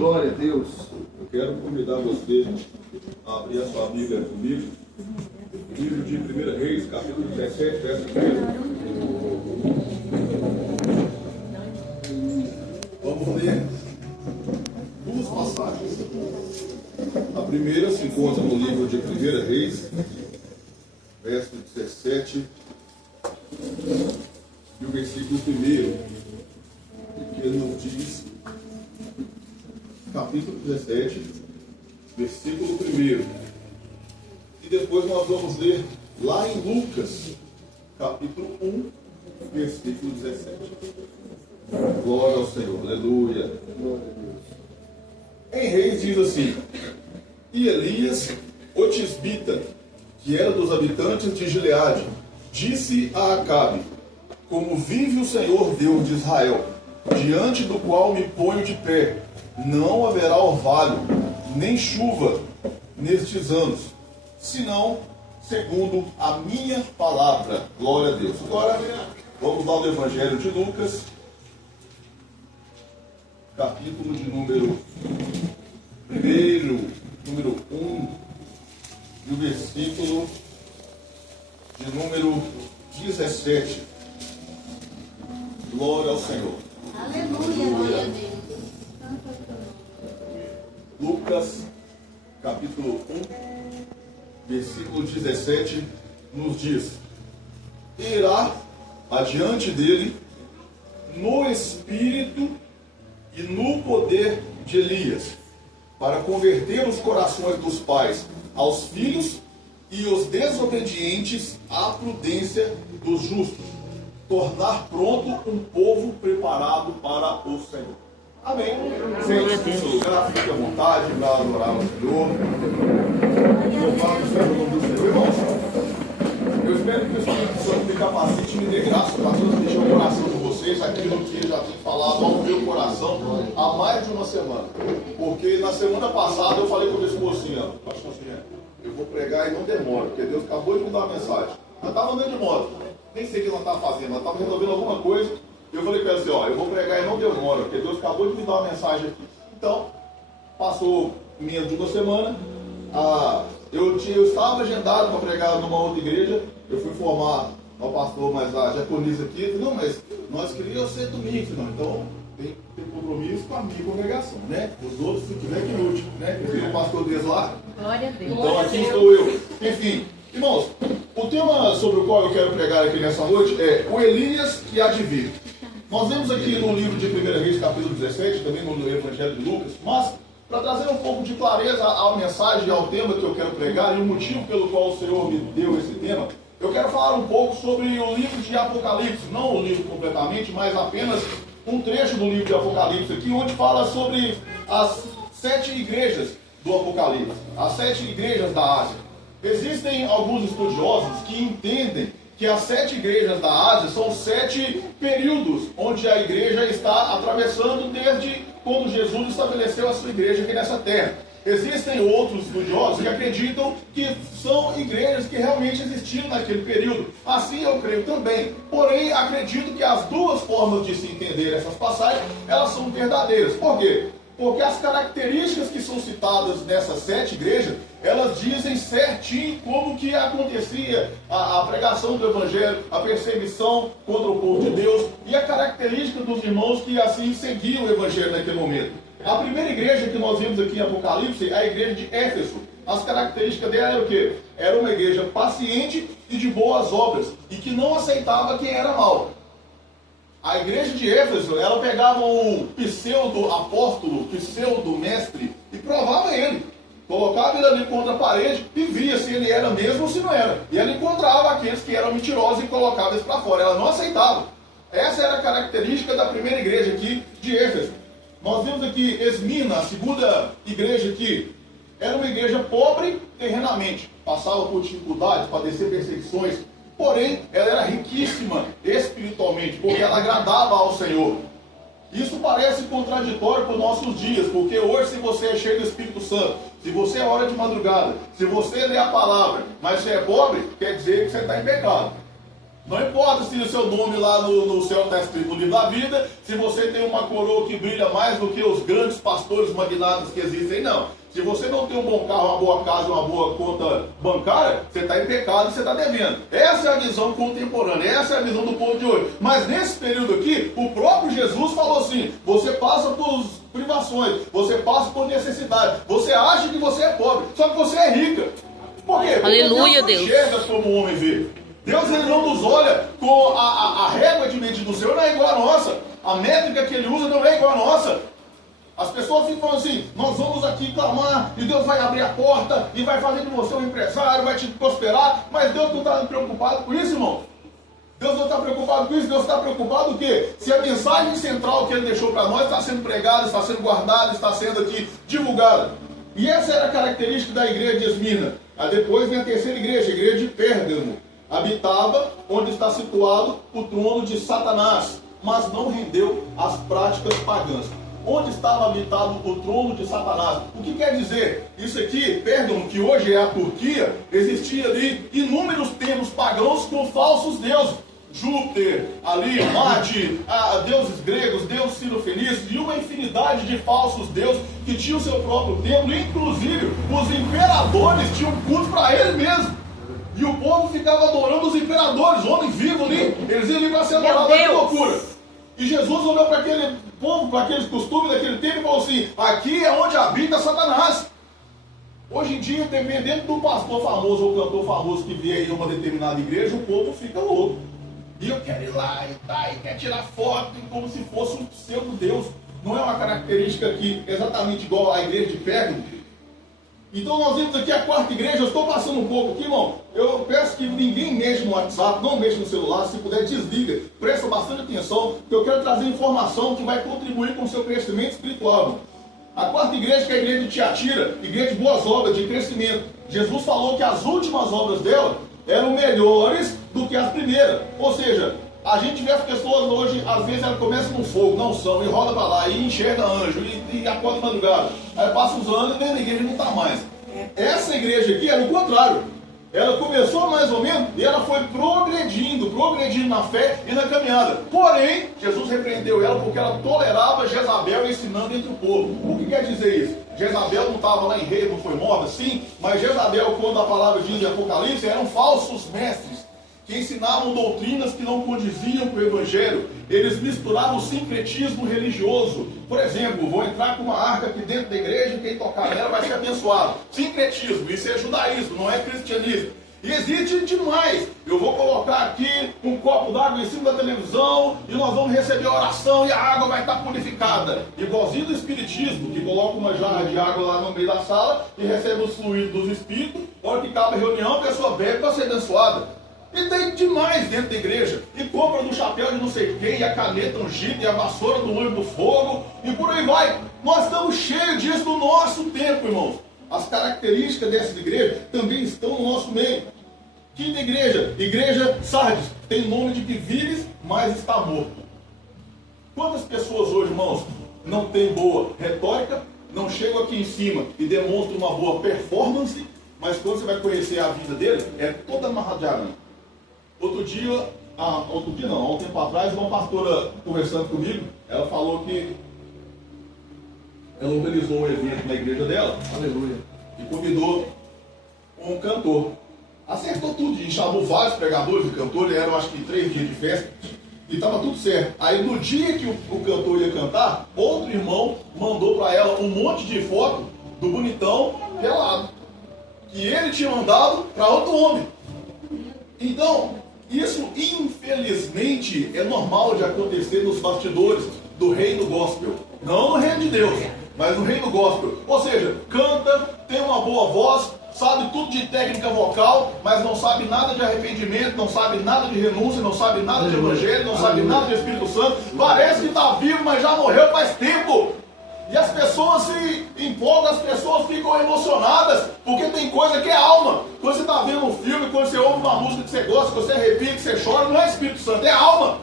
Glória a Deus. Eu quero convidar você a abrir a sua Bíblia comigo. Livro de 1 Reis, capítulo 17, verso 13. Vamos ler duas passagens. A primeira se encontra no livro de 1 Reis, verso 17, e o versículo 1, que ele nos diz, capítulo 17, versículo 1. E depois nós vamos ler lá em Lucas, capítulo 1, versículo 17. Glória ao Senhor, aleluia. Em Reis diz assim: e Elias, o tisbita, que era dos habitantes de Gileade, disse a Acabe: como vive o Senhor Deus de Israel, diante do qual me ponho de pé, não haverá orvalho, nem chuva nestes anos, senão segundo a minha palavra. Glória a Deus. Agora, vamos lá no Evangelho de Lucas, capítulo de número 1, e o versículo de número 17. Glória ao Senhor. Aleluia, glória a Deus. Lucas, capítulo 1, versículo 17, nos diz: irá adiante dele no espírito e no poder de Elias, para converter os corações dos pais aos filhos e os desobedientes à prudência dos justos, tornar pronto um povo preparado para o Senhor. Amém. Sente-se no seu lugar, fique à vontade para adorar o Senhor. Louvado seja o nome do Senhor. Irmãos, eu espero que o Espírito Santo me capacite e me dê graça para transmitir ao coração de vocês aquilo que já tem falado ao meu coração há mais de uma semana. Porque na semana passada eu falei com o meu esposo assim, pastor Jean, eu vou pregar e não demora, porque Deus acabou de me dar uma mensagem. Ela estava andando de moto, nem sei o que ela estava fazendo, ela estava resolvendo alguma coisa. Eu falei para ela assim, eu vou pregar e não demora, porque Deus acabou de me dar uma mensagem aqui. Então, passou menos de uma semana, eu estava agendado para pregar numa outra igreja, eu fui informar ao pastor, mas a japonesa aqui, eu falei, não, mas nós queríamos ser domingo, não, então tem compromisso com a minha congregação, né? Os outros, se tiver que lute, né? Eu tenho o pastor deles lá. Glória a Deus. Então aqui estou eu. Enfim, irmãos, o tema sobre o qual eu quero pregar aqui nessa noite é o Elias que há de vir. Nós vemos aqui no livro de 1 Reis, capítulo 17, também no Evangelho de Lucas, mas para trazer um pouco de clareza à mensagem e ao tema que eu quero pregar e o motivo pelo qual o Senhor me deu esse tema, eu quero falar um pouco sobre o livro de Apocalipse, não o livro completamente, mas apenas um trecho do livro de Apocalipse aqui, onde fala sobre as 7 igrejas do Apocalipse, as 7 igrejas da Ásia. Existem alguns estudiosos que entendem que as 7 igrejas da Ásia são 7 períodos onde a igreja está atravessando desde quando Jesus estabeleceu a sua igreja aqui nessa terra. Existem outros estudiosos que acreditam que são igrejas que realmente existiram naquele período. Assim eu creio também. Porém, acredito que as duas formas de se entender essas passagens, elas são verdadeiras. Por quê? Porque as características que são citadas nessas 7 igrejas, elas dizem certinho como que acontecia a pregação do Evangelho, a perseguição contra o povo de Deus e a característica dos irmãos que assim seguiam o Evangelho naquele momento. A primeira igreja que nós vimos aqui em Apocalipse é a igreja de Éfeso. As características dela eram o quê? Era uma igreja paciente e de boas obras e que não aceitava quem era mau. A igreja de Éfeso, ela pegava o pseudo-apóstolo, pseudo-mestre e provava ele. Colocava ele ali contra a parede e via se ele era mesmo ou se não era. E ela encontrava aqueles que eram mentirosos e colocava eles para fora. Ela não aceitava. Essa era a característica da primeira igreja aqui de Éfeso. Nós vimos aqui Esmina, a segunda igreja aqui. Era uma igreja pobre terrenamente. Passava por dificuldades, padecia perseguições. Porém, ela era riquíssima espiritualmente, porque ela agradava ao Senhor. Isso parece contraditório para os nossos dias, porque hoje, se você é cheio do Espírito Santo, se você ora de madrugada, se você lê a palavra, mas você é pobre, quer dizer que você está em pecado. Não importa se o seu nome lá no céu está escrito no livro da vida, se você tem uma coroa que brilha mais do que os grandes pastores magnatas que existem, não. Se você não tem um bom carro, uma boa casa, uma boa conta bancária, você está em pecado e você está devendo. Essa é a visão contemporânea, essa é a visão do povo de hoje. Mas nesse período aqui, o próprio Jesus falou assim, você passa por privações, você passa por necessidade, você acha que você é pobre, só que você é rica. Por quê? Porque Aleluia, Deus não Deus. enxerga como o homem vê. Deus ele não nos olha com a régua de medida do Senhor, não é igual a nossa. A métrica que ele usa não é igual a nossa. As pessoas ficam falando assim, nós vamos aqui clamar e Deus vai abrir a porta e vai fazer de você um empresário, vai te prosperar, mas Deus não está preocupado com isso, irmão. Deus não está preocupado com isso, Deus está preocupado o quê? Se a mensagem central que ele deixou para nós está sendo pregada, está sendo guardada, está sendo aqui divulgada. E essa era a característica da igreja de Esmirna. Aí depois vem a terceira igreja, a igreja de Pérgamo. Habitava onde está situado o trono de Satanás, mas não rendeu às práticas pagãs. Onde estava habitado o trono de Satanás? O que quer dizer? Isso aqui, Pérgamo, que hoje é a Turquia, existia ali inúmeros templos pagãos com falsos deuses. Júpiter, ali, Marte, deuses gregos, deuses sirofenícios, e uma infinidade de falsos deuses que tinham seu próprio templo, inclusive os imperadores tinham culto para eles mesmos. E o povo ficava adorando os imperadores, homens vivos ali, eles iam ali para ser adorados, que loucura. E Jesus olhou para aquele povo, para aqueles costumes daquele tempo e falou assim, aqui é onde habita Satanás. Hoje em dia, dependendo do pastor famoso ou cantor famoso que vier em uma determinada igreja, o povo fica louco. E eu quero ir lá e quer tirar foto como se fosse um pseudo-deus. Não é uma característica aqui exatamente igual à igreja de Pérgamo. Então nós vimos aqui a quarta igreja. Eu estou passando um pouco aqui, irmão. Eu peço que ninguém mexa no WhatsApp, não mexa no celular. Se puder, desliga. Presta bastante atenção, porque eu quero trazer informação que vai contribuir com o seu crescimento espiritual, irmão. A quarta igreja, que é a igreja de Tiatira, igreja de boas obras, de crescimento. Jesus falou que as últimas obras dela eram melhores do que as primeiras. Ou seja, a gente vê as pessoas hoje, às vezes elas começam no fogo, não são, e roda para lá, e enxerga anjo, e acorda de madrugada. Aí passa uns anos e dentro da igreja não está mais. Essa igreja aqui era o contrário. Ela começou mais ou menos e ela foi progredindo na fé e na caminhada. Porém, Jesus repreendeu ela porque ela tolerava Jezabel ensinando entre o povo. O que quer dizer isso? Jezabel não estava lá em rei, não foi morta, sim, mas Jezabel, quando a palavra diz em Apocalipse, eram falsos mestres que ensinavam doutrinas que não condiziam com o Evangelho. Eles misturavam o sincretismo religioso. Por exemplo, vou entrar com uma arca aqui dentro da igreja e quem tocar nela vai ser abençoado. Sincretismo, isso é judaísmo, não é cristianismo. E existe demais. Eu vou colocar aqui um copo d'água em cima da televisão e nós vamos receber a oração e a água vai estar purificada. Igualzinho do espiritismo, que coloca uma jarra de água lá no meio da sala e recebe os fluidos dos espíritos. Na hora que acaba a reunião, a pessoa bebe para ser abençoada. E tem demais dentro da igreja. E compra do chapéu de não sei quem, e a caneta ungida, e a vassoura do olho do fogo, e por aí vai. Nós estamos cheios disso no nosso tempo, irmãos. As características dessa igreja também estão no nosso meio. Quinta igreja, igreja Sardes, tem nome de que vives, mas está morto. Quantas pessoas hoje, irmãos, não têm boa retórica, não chegam aqui em cima e demonstram uma boa performance, mas quando você vai conhecer a vida dele, é toda amarradinha. Há um tempo atrás, uma pastora conversando comigo, ela falou que ela organizou um evento na igreja dela, aleluia, e convidou um cantor. Acertou tudo, e chamou vários pregadores e cantores, eram acho que 3 dias de festa, e estava tudo certo. Aí no dia que o cantor ia cantar, outro irmão mandou para ela um monte de foto do bonitão pelado, que ele tinha mandado para outro homem. Então, isso infelizmente é normal de acontecer nos bastidores do reino gospel. Não no reino de Deus, mas no reino gospel. Ou seja, canta, tem uma boa voz, sabe tudo de técnica vocal, mas não sabe nada de arrependimento, não sabe nada de renúncia, não sabe nada de evangelho, não sabe nada de Espírito Santo. Parece que está vivo, mas já morreu faz tempo. E as pessoas se empolgam, as pessoas ficam emocionadas, porque tem coisa que é alma. Quando você está vendo um filme, quando você ouve uma música que você gosta, que você arrepia, que você chora, não é Espírito Santo, é alma.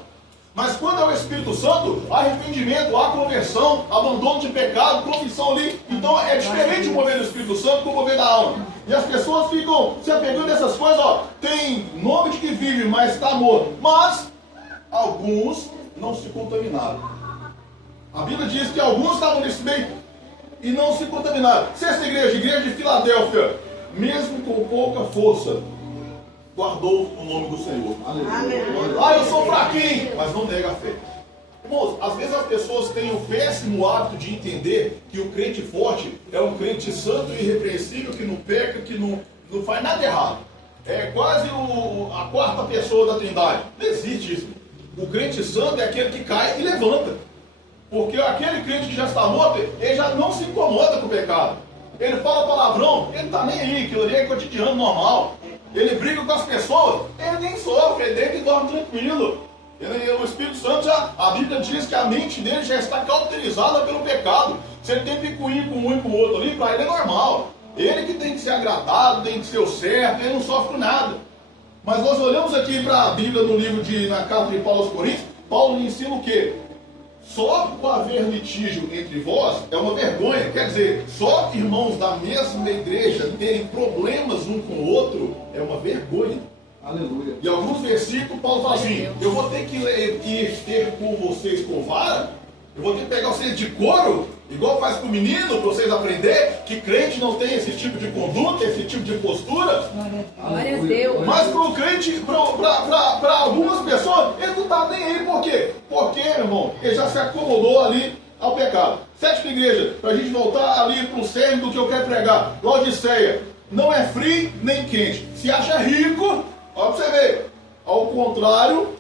Mas quando é o Espírito Santo, há arrependimento, há conversão, abandono de pecado, confissão ali. Então é diferente o mover do Espírito Santo com o mover da alma. E as pessoas ficam se apegando a essas coisas, ó. Tem nome de que vive, mas está morto. Mas alguns não se contaminaram. A Bíblia diz que alguns estavam nesse meio e não se contaminaram. Sexta igreja, igreja de Filadélfia, mesmo com pouca força, guardou o nome do Senhor. Aleluia. Ah, eu sou fraquinho, mas não nega a fé. Irmãos, às vezes as pessoas têm o péssimo hábito de entender que o crente forte é um crente santo e irrepreensível, que não peca, que não faz nada errado. É quase a quarta pessoa da Trindade. Não existe isso. O crente santo é aquele que cai e levanta. Porque aquele crente que já está morto, ele já não se incomoda com o pecado. Ele fala palavrão, ele não está nem aí, aquilo ali é cotidiano normal. Ele briga com as pessoas, ele nem sofre, ele deita e dorme tranquilo. O Espírito Santo, a Bíblia diz que a mente dele já está cauterizada pelo pecado. Se ele tem picuinho com um e com o outro ali, para ele é normal. Ele que tem que ser agradado, tem que ser o certo, ele não sofre com nada. Mas nós olhamos aqui para a Bíblia no livro na carta de Paulo aos Coríntios, Paulo ensina o quê? Só por haver litígio entre vós é uma vergonha. Quer dizer, só irmãos da mesma igreja terem problemas um com o outro é uma vergonha. Aleluia. E alguns versículos, Paulo fala assim: eu vou ter que ir ter com vocês com vara, eu vou ter que pegar vocês de couro, igual faz com o menino, para vocês aprenderem que crente não tem esse tipo de conduta, esse tipo de postura. Glória a Deus. Mas para o crente, para algumas pessoas, ele não está nem aí. Por quê? Porque, irmão, ele já se acomodou ali ao pecado. Sétima igreja, para a gente voltar ali para o cerne do que eu quero pregar. Laodiceia, não é frio nem quente. Se acha rico, olha para você ver. Ao contrário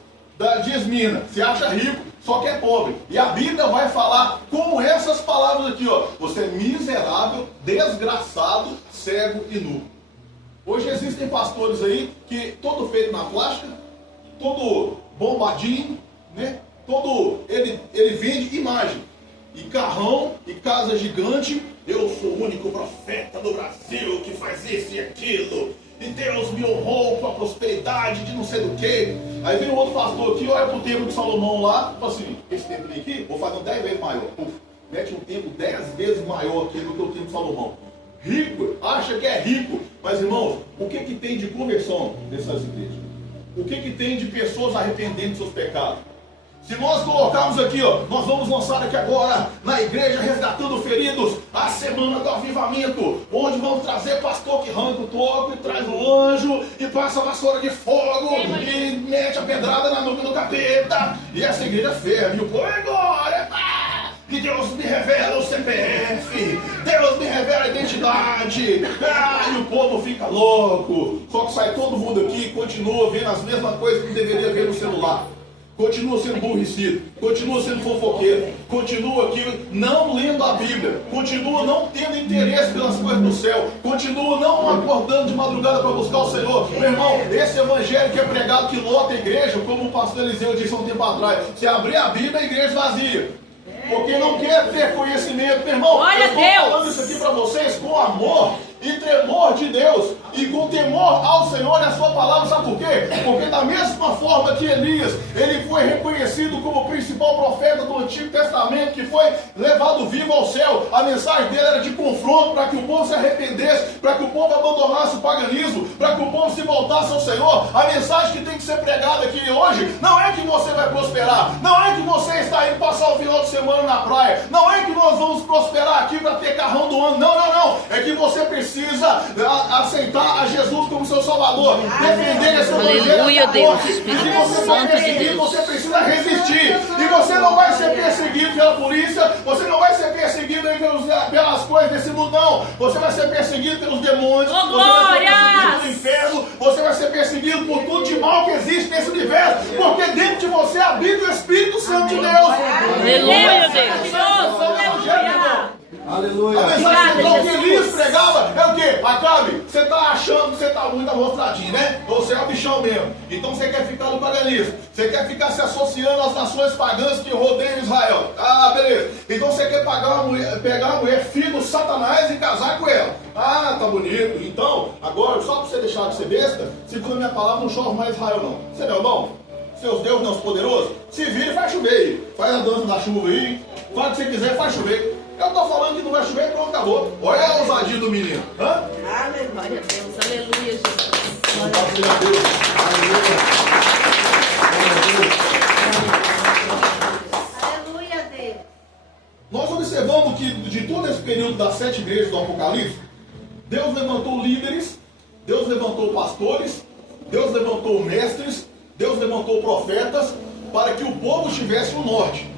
de Esmina, se acha rico, só que é pobre. E a Bíblia vai falar com essas palavras aqui, ó. Você é miserável, desgraçado, cego e nu. Hoje existem pastores aí que todo feito na plástica, todo bombadinho, né? Todo ele vende imagem. E carrão, e casa gigante. Eu sou o único profeta do Brasil que faz isso e aquilo. E Deus me honrou com a prosperidade de não sei do que. Aí vem um outro pastor aqui, olha pro templo de Salomão lá, tipo assim, esse templo aqui, vou fazer um 10 vezes maior. Puf, mete um templo 10 vezes maior aqui do que o templo de Salomão. Rico, acha que é rico. Mas irmãos, o que tem de conversão nessas igrejas? O que tem de pessoas arrependendo de seus pecados? Se nós colocarmos aqui, ó, nós vamos lançar aqui agora, na igreja Resgatando Feridos, a semana do avivamento, onde vamos trazer pastor que arranca o toco e traz o anjo, e passa a vassoura de fogo, e mete a pedrada na nuca do capeta, e essa igreja ferve, e o povo é glória, que Deus me revela o CPF, Deus me revela a identidade, e o povo fica louco. Só que sai todo mundo aqui e continua vendo as mesmas coisas que deveria ver no celular. Continua sendo aborrecido, continua sendo fofoqueiro, continua aqui não lendo a Bíblia, continua não tendo interesse pelas coisas do céu, continua não acordando de madrugada para buscar o Senhor. Meu irmão, esse evangelho que é pregado, que lota a igreja, como o pastor Eliseu disse há um tempo atrás, se abrir a Bíblia, a igreja vazia. Porque não quer ter conhecimento, meu irmão. Glória eu estou falando isso aqui para vocês com amor e temor de Deus, e com temor ao Senhor e a sua palavra. Sabe por quê? Porque da mesma forma que Elias, ele foi reconhecido como o principal profeta do Antigo Testamento, que foi levado vivo ao céu, a mensagem dele era de confronto, para que o povo se arrependesse, para que o povo abandonasse o paganismo, para que o povo se voltasse ao Senhor. A mensagem que tem que ser pregada aqui hoje, não é que você vai prosperar, não é que você está indo passar o final de semana na praia, não é que nós vamos prosperar aqui para ter carrão do ano, não, é que você precisa aceitar a Jesus como seu Salvador, defender esse evangelho. Aleluia, Deus. E se você for perseguido, você precisa resistir. E você não vai ser perseguido pela polícia, você não vai ser perseguido aí pelas coisas desse mundo, não. Você vai ser perseguido pelos demônios, você vai ser perseguido pelo inferno, você vai ser perseguido por tudo de mal que existe nesse universo, porque dentro de você habita o Espírito Santo de Deus. Aleluia, Deus. Aleluia. A mensagem que Elias pregava é o quê? Acabe, você está achando que você está muito amostradinho, né? Você é o bichão mesmo. Então você quer ficar no paganismo. Você quer ficar se associando às nações pagãs que rodeiam Israel. Ah, beleza. Então você quer pegar uma mulher filha do Satanás e casar com ela. Ah, tá bonito. Então, agora, só para você deixar de ser besta, segundo a minha palavra, não chove mais Israel não. Você não é bom? Seus deuses não são poderosos? Se vira e faz chover aí. Faz a dança da chuva aí. Faz o que você quiser, faz chover. Eu estou falando que não vai chover, pronto, acabou. Olha a ousadia do menino. Hã? Aleluia. Glória a Deus. Aleluia, Jesus. Glória a Deus. Aleluia, Deus. Nós observamos que de todo esse período das 7 igrejas do Apocalipse, Deus levantou líderes, Deus levantou pastores, Deus levantou mestres, Deus levantou profetas, para que o povo tivesse o norte.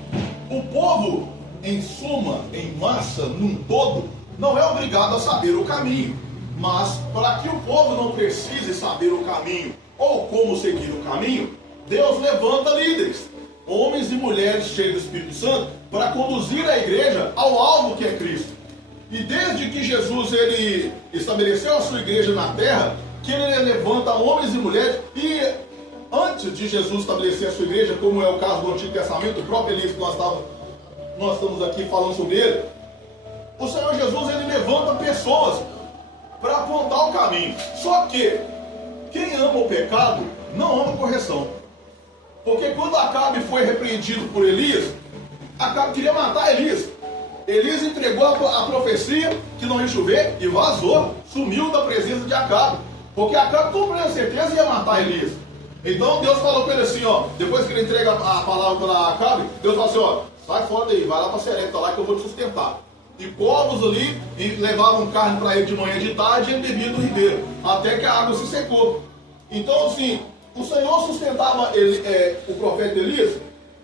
O povo, em suma, em massa, num todo, não é obrigado a saber o caminho. Mas, para que o povo não precise saber o caminho ou como seguir o caminho, Deus levanta líderes, homens e mulheres cheios do Espírito Santo, para conduzir a igreja ao alvo que é Cristo. E desde que Jesus ele estabeleceu a sua igreja na terra, que ele levanta homens e mulheres, e antes de Jesus estabelecer a sua igreja, como é o caso do Antigo Testamento, o próprio Elias que nós estamos aqui falando sobre ele, o Senhor Jesus ele levanta pessoas para apontar o caminho. Só que quem ama o pecado não ama a correção. Porque quando Acabe foi repreendido por Elias, Acabe queria matar Elias. Elias entregou a profecia que não ia chover e vazou, sumiu da presença de Acabe. Porque Acabe com plena certeza ia matar Elias. Então Deus falou para ele assim, ó, depois que ele entrega a palavra para Acabe, Deus falou assim, ó, sai fora daí, vai lá para Serepta lá que eu vou te sustentar. E povos ali levavam carne para ele de manhã e de tarde e ele bebia do ribeiro, até que a água se secou. Então assim, o Senhor sustentava o profeta Elias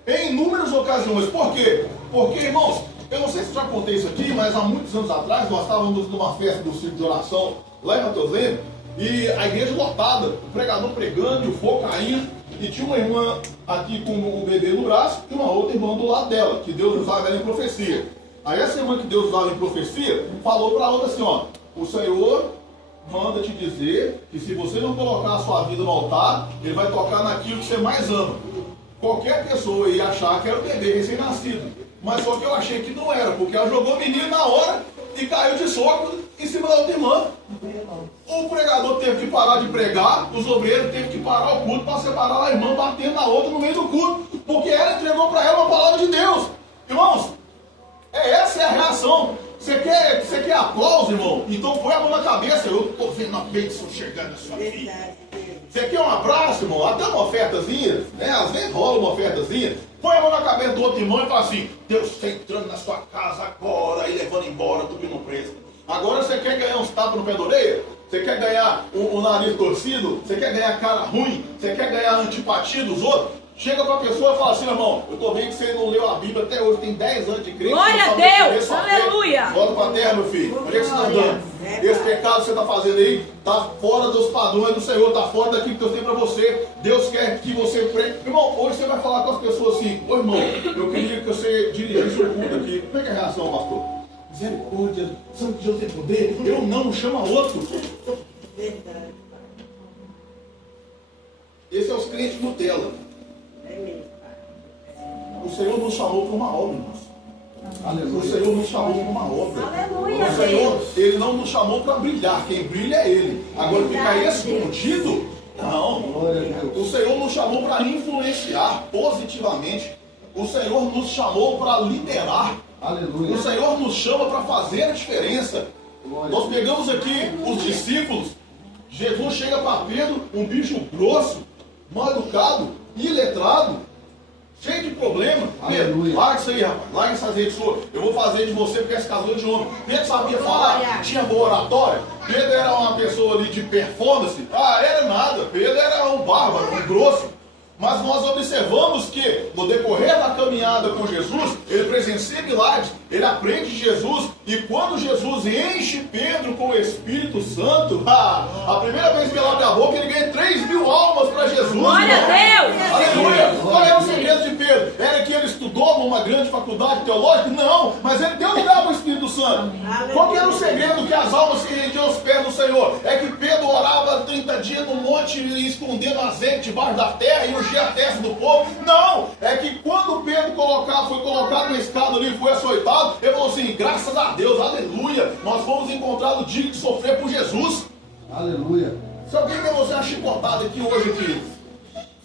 em inúmeras ocasiões. Por quê? Porque, irmãos, eu não sei se já contei isso aqui, mas há muitos anos atrás nós estávamos numa festa do círculo de oração lá em Matheus Leme, e a igreja lotada, o pregador pregando e o fogo caindo, e tinha uma irmã aqui com o bebê no braço e uma outra irmã do lado dela, que Deus usava ela em profecia. Aí essa irmã que Deus usava em profecia falou para a outra assim, ó, o Senhor manda te dizer que se você não colocar a sua vida no altar, ele vai tocar naquilo que você mais ama. Qualquer pessoa ia achar que era o bebê recém-nascido, mas só que eu achei que não era, porque ela jogou o menino na hora e caiu de soco em cima da outra irmã. O pregador teve que parar de pregar, os obreiros teve que parar o culto para separar a irmã batendo na outra no meio do culto, porque ela entregou para ela uma palavra de Deus. Irmãos, essa é a reação. Você quer aplauso, irmão? Então põe a mão na cabeça. Eu estou vendo a bênção chegando na sua vida. Você quer um abraço, irmão? Até uma ofertazinha, né? Às vezes rola uma ofertazinha. Põe a mão na cabeça do outro irmão e fala assim, Deus está entrando na sua casa agora e levando embora tudo que não presta. Agora você quer ganhar uns tapas no pé da orelha? Você quer ganhar o nariz torcido? Você quer ganhar cara ruim? Você quer ganhar antipatia dos outros? Chega pra pessoa e fala assim, irmão, eu tô vendo que você não leu a Bíblia até hoje, tem 10 anos de crente. Glória a Deus! Aleluia! Volta pra terra, meu filho. Onde é que você tá andando? Esse pecado que você tá fazendo aí, tá fora dos padrões do Senhor, tá fora daquilo que Deus tem pra você. Deus quer que você pregue. Irmão, hoje você vai falar com as pessoas assim, ô irmão, eu queria que você dirigisse o culto aqui. Como é que é a reação, pastor? Misericórdia, sangue de Deus tem poder, eu não chama outro. Verdade. Esse é os crentes Nutella. É mesmo. O Senhor nos chamou para uma obra, irmãos. Aleluia. O Senhor nos chamou para uma obra. Aleluia, O Senhor, Deus. Ele não nos chamou para brilhar. Quem brilha é Ele. Agora, ficar escondido? Não. O Senhor nos chamou para influenciar positivamente. O Senhor nos chamou para liderar. Aleluia. O Senhor nos chama para fazer a diferença. Nós pegamos aqui os discípulos. Jesus chega para Pedro, um bicho grosso, mal educado, iletrado, cheio de problema. Pedro, larga isso aí, rapaz. Larga essas redes suas. Eu vou fazer de você porque esse casal de homem. Pedro sabia falar, tinha boa oratória. Pedro era uma pessoa ali de performance. Era nada. Pedro era um bárbaro, um grosso. Mas nós observamos que, no decorrer da caminhada com Jesus, ele presencia milagres, ele aprende de Jesus, e quando Jesus enche Pedro com o Espírito Santo, a primeira vez que ele abre a boca, ele ganha 3.000 almas para Jesus. Glória a Deus! Aleluia! Qual era o segredo de Pedro? Era que ele estudou numa grande faculdade teológica? Não, mas ele deu lugar para o Espírito Santo. Qual que era o segredo que as almas se rendiam aos pés do Senhor? É que Pedro orava 30 dias no monte, escondendo azeite debaixo da terra, e a testa do povo. Não, é que quando Pedro foi colocado na escada ali, foi açoitado, ele falou assim, graças a Deus, aleluia, nós fomos encontrados dignos de sofrer por Jesus. Aleluia. Se alguém der você uma chicotada aqui hoje, querido,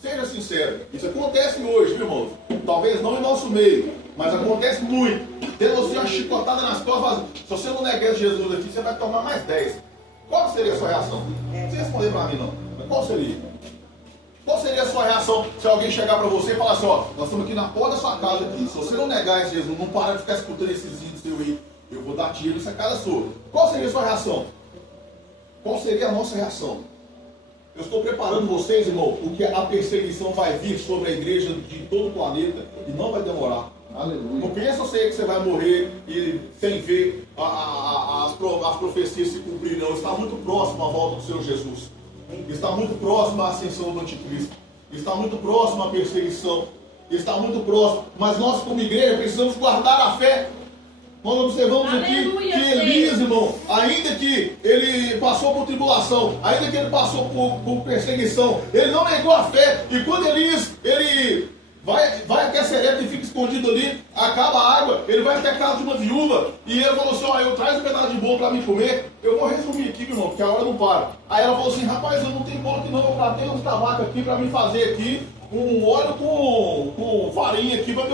Seja sincero. Isso acontece hoje, viu, irmão? Talvez não em nosso meio, mas acontece muito. Tendo você uma chicotada nas costas, se você não negar Jesus aqui, você vai tomar mais 10. Qual seria a sua reação? Não precisa responder para mim, não. Mas qual seria? Qual seria a sua reação se alguém chegar para você e falar assim, ó, nós estamos aqui na porta da sua casa aqui, se você não negar esse Jesus, não parar de ficar escutando esses índios seu aí, eu vou dar tiro nessa casa sua. Qual seria a sua reação? Qual seria a nossa reação? Eu estou preparando vocês, irmão, porque a perseguição vai vir sobre a igreja de todo o planeta e não vai demorar. Aleluia. Não pensa você que você vai morrer e sem ver as profecias se cumprir, não. Está muito próximo a volta do Senhor Jesus. Está muito próximo a ascensão do anticristo. Está muito próximo a perseguição. Está muito próximo. Mas nós, como igreja, precisamos guardar a fé. Nós observamos aqui que Elias, irmão, ainda que ele passou por tribulação, ainda que ele passou por perseguição, ele não negou a fé. E quando Elias, ele vai até Serepta e fica escondido ali, acaba a água, ele vai até a casa de uma viúva, e ele falou assim, ó, eu trago um pedaço de bolo para me comer. Eu vou resumir aqui, meu irmão, porque a hora não para. Aí ela falou assim, rapaz, eu não tenho bolo aqui não, eu catei uns cavacos aqui para me fazer aqui um óleo com farinha aqui, mas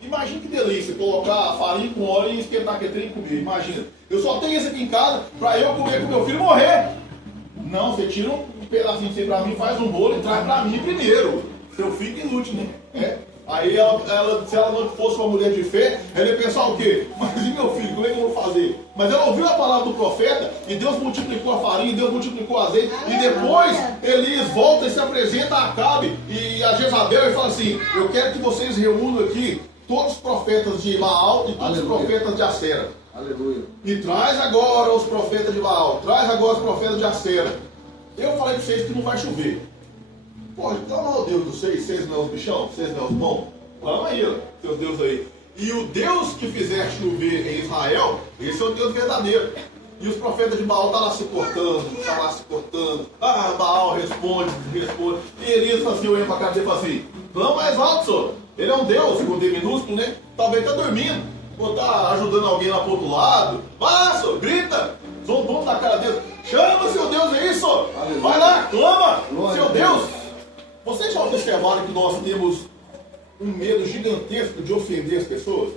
imagina que delícia, colocar farinha com óleo e esquentar aquele trem e comer, imagina. Eu só tenho isso aqui em casa para eu comer com meu filho e morrer. Não, você tira um pedacinho assim para mim, faz um bolo e traz para mim primeiro. Seu filho que lute, né? É. Aí ela, se ela não fosse uma mulher de fé, ela ia pensar o quê? Mas e meu filho, como é que eu vou fazer? Mas ela ouviu a palavra do profeta, e Deus multiplicou a farinha, Deus multiplicou o azeite, e depois Elias volta e se apresenta a Acabe e a Jezabel e fala assim, eu quero que vocês reúnam aqui todos os profetas de Baal e todos os profetas de Acera. Aleluia. E traz agora os profetas de Baal, traz agora os profetas de Acera. Eu falei para vocês que não vai chover. Pode, clama ao Deus dos vocês não é os bichão, vocês não é os bons. Clama aí, ó, seus deuses aí. E o Deus que fizer chover em Israel, esse é o Deus verdadeiro. E os profetas de Baal estão lá se cortando, Ah, Baal responde. E Elias fala assim, eu entro para cá e fala assim, clama mais alto, senhor. Ele é um Deus, com D minúsculo, né? Talvez está dormindo, ou está ajudando alguém lá pro outro lado. Vai, senhor, grita. Zombando na cara dele. Chama seu Deus aí, senhor. Vai lá, clama. Seu Deus. Vocês já observaram que nós temos um medo gigantesco de ofender as pessoas?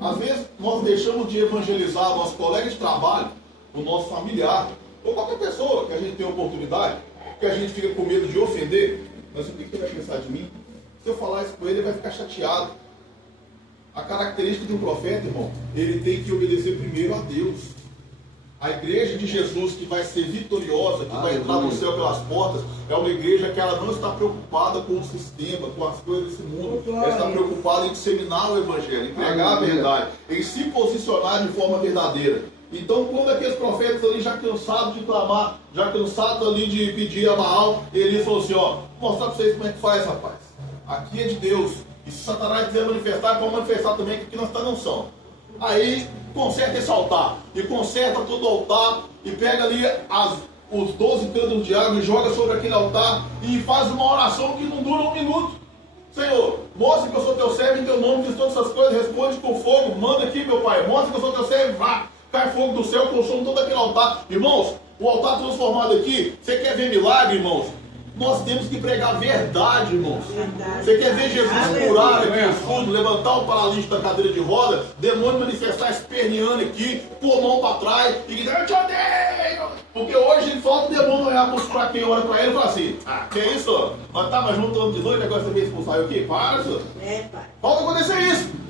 Às vezes nós deixamos de evangelizar nosso colega de trabalho, o nosso familiar, ou qualquer pessoa que a gente tem oportunidade, que a gente fica com medo de ofender. Mas o que ele vai pensar de mim? Se eu falar isso com ele, ele vai ficar chateado. A característica de um profeta, irmão, ele tem que obedecer primeiro a Deus. A igreja de Jesus que vai ser vitoriosa, que vai entrar no céu pelas portas, é uma igreja que ela não está preocupada com o sistema, com as coisas desse mundo. Ela está preocupada em disseminar o evangelho, em pregar a verdade, em se posicionar de forma verdadeira. Então, quando aqueles profetas ali já cansados de clamar, já cansados ali de pedir a Baal, ele falou assim, ó, vou mostrar para vocês como é que faz, rapaz. Aqui é de Deus. E se Satanás quiser manifestar, pode manifestar também, que aqui nós estamos não são. Aí conserta esse altar, e conserta todo o altar, e pega ali os 12 cântaros de água e joga sobre aquele altar, e faz uma oração que não dura um minuto. Senhor, mostra que eu sou teu servo em teu nome, diz todas essas coisas, responde com fogo, manda aqui, meu pai, mostra que eu sou teu servo, vá, cai fogo do céu, consome todo aquele altar. Irmãos, o altar transformado aqui, você quer ver milagre, irmãos? Nós temos que pregar a verdade, irmãos. Você quer ver Jesus curar aqui o surdo, levantar o paralítico da cadeira de roda, demônio manifestar esperneando aqui, pôr a mão para trás e gritar, eu te odeio! Porque hoje falta o demônio olhar para quem ora para ele e falar assim, que é isso? Nós estávamos juntos ano de noite, agora você veio expulsar eu aqui? Para, senhor. pai. Falta acontecer isso.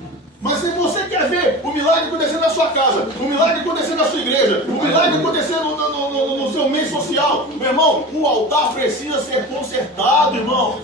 Mas se você quer ver o milagre acontecer na sua casa, o milagre acontecer na sua igreja, o milagre acontecer no seu meio social, meu irmão, o altar precisa ser consertado, irmão.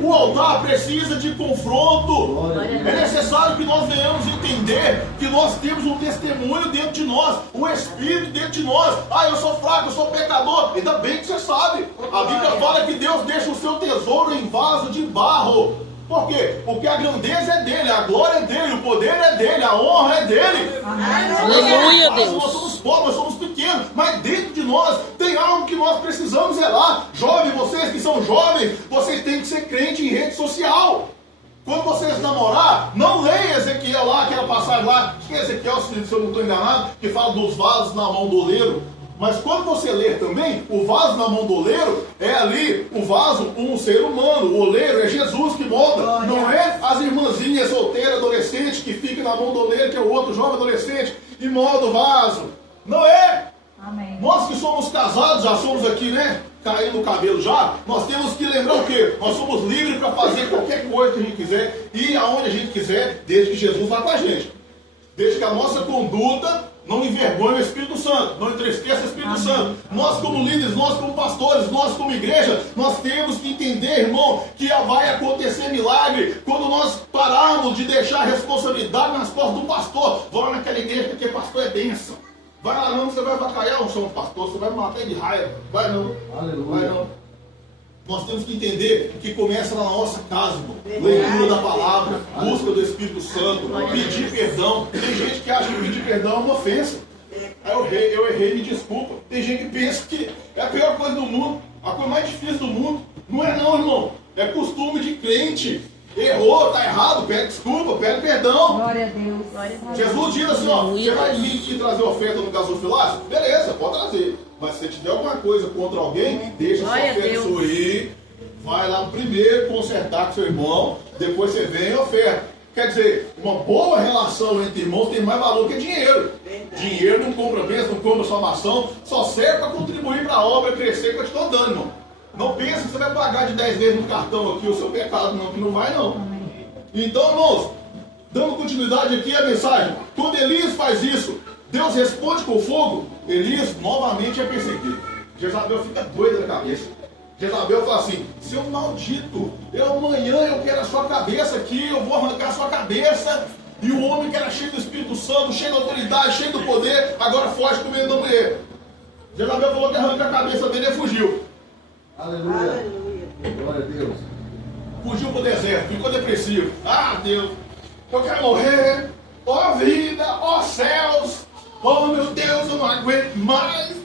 O altar precisa de confronto. É necessário que nós venhamos entender que nós temos um testemunho dentro de nós, um Espírito dentro de nós. Eu sou fraco, eu sou pecador. Ainda bem que você sabe. A Bíblia fala que Deus deixa o seu tesouro em vaso de barro. Por quê? Porque a grandeza é dele, a glória é dele, o poder é dele, a honra é dele. Aleluia, Deus. Nós somos pobres, nós somos pequenos, mas dentro de nós tem algo que nós precisamos zelar. Jovens, vocês que são jovens, vocês têm que ser crente em rede social. Quando vocês namorar, não leia Ezequiel lá, aquela passagem lá, acho que é Ezequiel, se eu não estou enganado, que fala dos vasos na mão do oleiro. Mas quando você ler também, o vaso na mão do oleiro é ali, o vaso, um ser humano. O oleiro é Jesus que molda. Não é as irmãzinhas solteiras, adolescentes, que ficam na mão do oleiro, que é o outro jovem adolescente, e molda o vaso. Não é. Amém. Nós que somos casados, já somos aqui, né? Caindo o cabelo já, nós temos que lembrar o quê? Nós somos livres para fazer qualquer coisa que a gente quiser, ir aonde a gente quiser, desde que Jesus vá com a gente. Desde que a nossa conduta não envergonhe o Espírito Santo, não entristeça o Espírito Santo. Nós como líderes, nós como pastores, nós como igreja, nós temos que entender, irmão, que vai acontecer milagre quando nós pararmos de deixar a responsabilidade nas costas do pastor. Vou lá naquela igreja porque pastor é bênção. Vai lá não, você vai avacalhar o som do pastor, você vai matar de raiva. Vai não, Aleluia. vai não. Nós temos que entender que começa na nossa casa, irmão. Leitura da palavra, busca do Espírito Santo, pedir perdão. Tem gente que acha que pedir perdão é uma ofensa. Eu errei, me desculpa. Tem gente que pensa que é a pior coisa do mundo, a coisa mais difícil do mundo. Não é não, irmão. É costume de crente. Errou, tá errado, pede desculpa, pede perdão. Glória a Deus. Glória a Deus. Jesus diz assim, ó, você vai vir aqui trazer oferta no gasofilácio? Beleza, pode trazer. Mas se tiver alguma coisa contra alguém, deixa sua oferta sua aí. Vai lá primeiro consertar com seu irmão, depois você vem e oferta. Quer dizer, uma boa relação entre irmãos tem mais valor que dinheiro. Dinheiro não compra bênção, não compra salvação, só serve para contribuir para a obra crescer que eu te estou dando, irmão. Não pense que você vai pagar de 10 vezes no cartão aqui o seu pecado, não, que não vai não. Então, irmãos, dando continuidade aqui à mensagem, quando Elias faz isso, Deus responde com fogo, Elias novamente é perseguido. Jezabel fica doida na cabeça. Jezabel fala assim, seu maldito, amanhã eu quero a sua cabeça aqui, eu vou arrancar a sua cabeça. E o homem que era cheio do Espírito Santo, cheio da autoridade, cheio do poder, agora foge com medo da mulher. Jezabel falou que arranca a cabeça dele e fugiu. Aleluia. Aleluia. Glória a Deus. Fugiu pro deserto, ficou depressivo. Ah, Deus, eu quero morrer. Ó vida, ó céus. Oh, meu Deus, eu não aguento mais.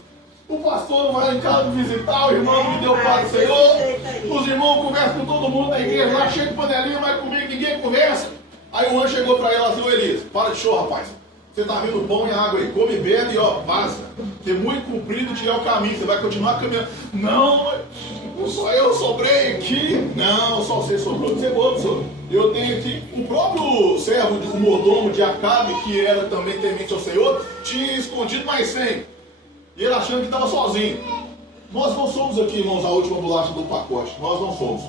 O pastor não vai lá em casa me visitar, o irmão não me deu paz do Senhor. Os irmãos conversam com todo mundo na igreja, lá chega de panelinha, vai comigo, ninguém conversa. Aí o anjo chegou para ela assim, ô Elias, para de show, rapaz. Você está vendo pão e água aí, come e bebe e ó, vaza. Porque muito comprido te é o caminho, você vai continuar caminhando. Não só eu sobrei aqui. Não, só você sobrou. Você bobo, senhor. Eu tenho aqui o próprio servo, o mordomo de Acabe, que era também temente ao Senhor, tinha escondido mais 100. E ele achando que estava sozinho. Nós não somos aqui, irmãos, a última bolacha do pacote. Nós não somos.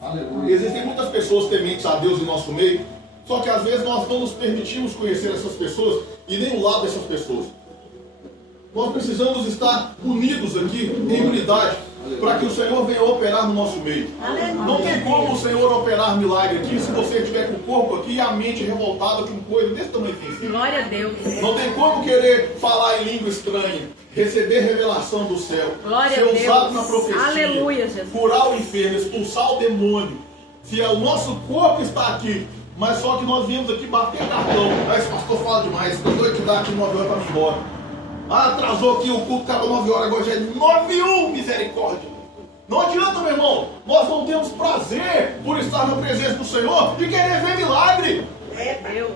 Aleluia. Existem muitas pessoas tementes a Deus em nosso meio, só que às vezes nós não nos permitimos conhecer essas pessoas e nem o lado dessas pessoas. Nós precisamos estar unidos aqui, em unidade, para que o Senhor venha operar no nosso meio. Não tem como o Senhor operar milagre aqui se você estiver com o corpo aqui e a mente revoltada com coisa desse tamanho aqui. Glória a Deus. Não tem como querer falar em língua estranha, receber revelação do céu, Glória ser a Deus. usado na profecia, Aleluia, Jesus. curar o enfermo, expulsar o demônio. Se o nosso corpo está aqui, mas só que nós viemos aqui bater cartão. Aí esse pastor fala demais, eu vou te dar aqui 9 horas para ir embora. Ah, atrasou aqui o culto, estava 9 horas, agora já é 9h01, misericórdia. Não adianta, meu irmão, nós não temos prazer por estar na presença do Senhor e querer ver milagre. É Deus.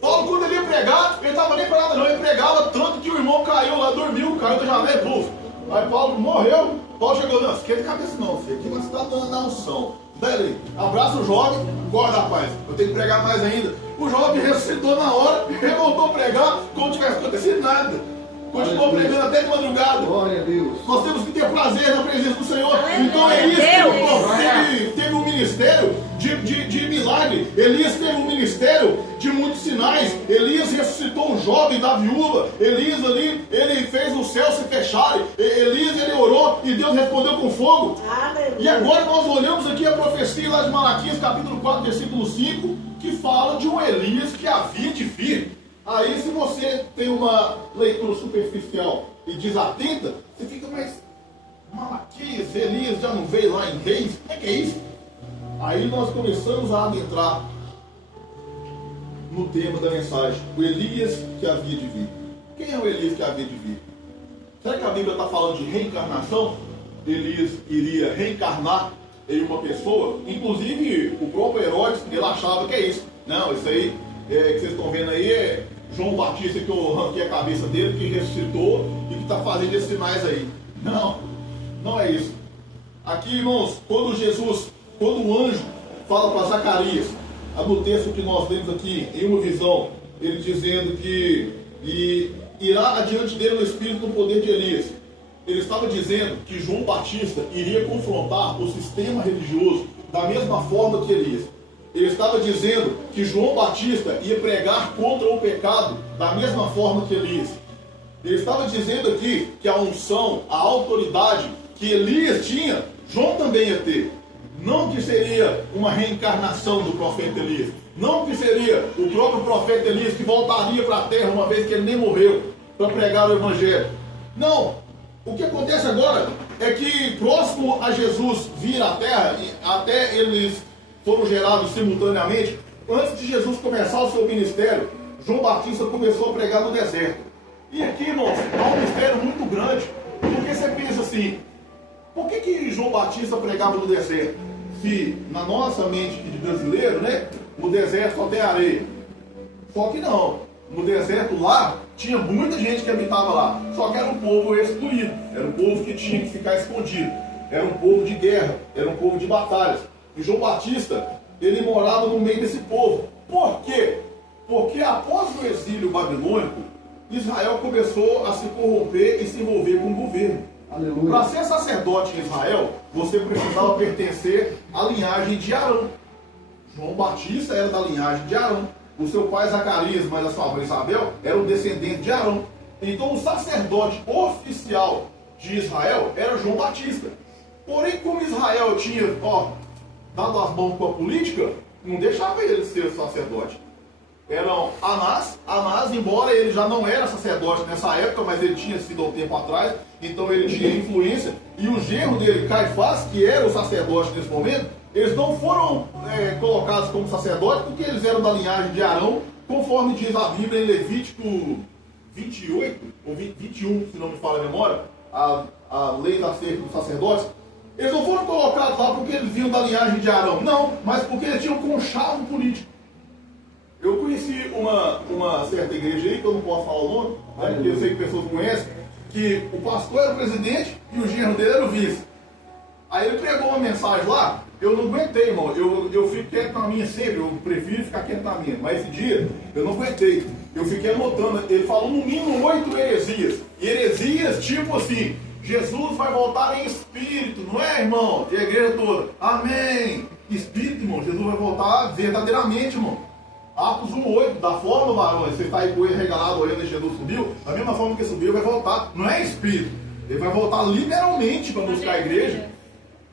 Paulo, quando ele ia pregar, ele estava nem para nada não, ele pregava tanto que o irmão caiu lá, dormiu, caiu da janela, puf. Aí Paulo morreu, Paulo chegou, não, esquenta a cabeça não, filho, aqui nós estamos dando na unção. Daí, abraça o jovem, acorda rapaz, eu tenho que pregar mais ainda. O jovem ressuscitou na hora, ele voltou a pregar como não tivesse acontecido nada. Continuou pregando até de madrugada. Glória a Deus. Nós temos que ter prazer na presença do Senhor. Aleluia. Então Elias Deus. teve um ministério de milagre. Elias teve um ministério de muitos sinais. Elias ressuscitou um jovem da viúva. Elias ali, ele fez o céu se fecharem. Elias, ele orou e Deus respondeu com fogo. Aleluia. E agora nós olhamos aqui a profecia lá de Malaquias, capítulo 4, versículo 5, que fala de um Elias que havia de vir. Aí, se você tem uma leitura superficial e desatenta, você fica, mas Malaquias, Elias já não veio lá em Reis? O que é isso? Aí nós começamos a adentrar no tema da mensagem, o Elias que havia de vir. Quem é o Elias que havia de vir? Será que a Bíblia está falando de reencarnação? Elias iria reencarnar em uma pessoa? Inclusive, o próprio Herodes, ele achava que é isso. Não, isso aí que vocês estão vendo aí João Batista que eu arranquei a cabeça dele, que ressuscitou e que está fazendo esses sinais aí. Não, não é isso. Aqui, irmãos, quando o anjo fala para Zacarias, no texto que nós lemos aqui, em uma visão, ele dizendo que irá adiante dele o Espírito no poder de Elias. Ele estava dizendo que João Batista iria confrontar o sistema religioso da mesma forma que Elias. Ele estava dizendo que João Batista ia pregar contra o pecado da mesma forma que Elias. Ele estava dizendo aqui que a unção, a autoridade que Elias tinha, João também ia ter. Não que seria uma reencarnação do profeta Elias. Não que seria o próprio profeta Elias que voltaria para a terra uma vez que ele nem morreu para pregar o evangelho. Não. O que acontece agora é que próximo a Jesus vir à terra, até eles foram gerados simultaneamente, antes de Jesus começar o seu ministério, João Batista começou a pregar no deserto. E aqui, irmãos, há um mistério muito grande, porque você pensa assim, por que João Batista pregava no deserto? Se na nossa mente de brasileiro, né, no deserto só tem areia. Só que não, no deserto lá, tinha muita gente que habitava lá, só que era um povo excluído, era um povo que tinha que ficar escondido, era um povo de guerra, era um povo de batalhas. E João Batista, ele morava no meio desse povo. Por quê? Porque após o exílio babilônico, Israel começou a se corromper e se envolver com o governo. Para ser sacerdote em Israel, você precisava pertencer à linhagem de Arão. João Batista era da linhagem de Arão. O seu pai Zacarias, mas a sua mãe Isabel, era o descendente de Arão. Então o sacerdote oficial de Israel era João Batista. Porém, como Israel tinha dado as mãos com a política, não deixava ele ser sacerdote. Eram Anás, embora ele já não era sacerdote nessa época, mas ele tinha sido há um tempo atrás, então ele tinha influência, e o genro dele, Caifás, que era o sacerdote nesse momento, eles não foram colocados como sacerdote porque eles eram da linhagem de Arão, conforme diz a Bíblia em Levítico 28, ou 21, se não me falha a memória, a lei acerca dos sacerdotes. Eles não foram colocados lá porque eles vinham da linhagem de Arão, não, mas porque eles tinham conchavo político. Eu conheci uma certa igreja aí, que eu não posso falar o nome, né, porque eu sei que pessoas conhecem, que o pastor era o presidente e o genro dele era o vice. Aí ele pregou uma mensagem lá, eu não aguentei, irmão, eu fico quieto na minha sempre, eu prefiro ficar quieto na minha, mas esse dia eu não aguentei, eu fiquei anotando, ele falou no mínimo 8 heresias, e heresias tipo assim, Jesus vai voltar em espírito, não é, irmão? E a igreja toda, amém, espírito, irmão, Jesus vai voltar verdadeiramente, irmão. Atos 1:8, da forma, varão, você está aí com ele regalado, olhando e Jesus subiu, da mesma forma que subiu, vai voltar, não é espírito, ele vai voltar literalmente para buscar a igreja.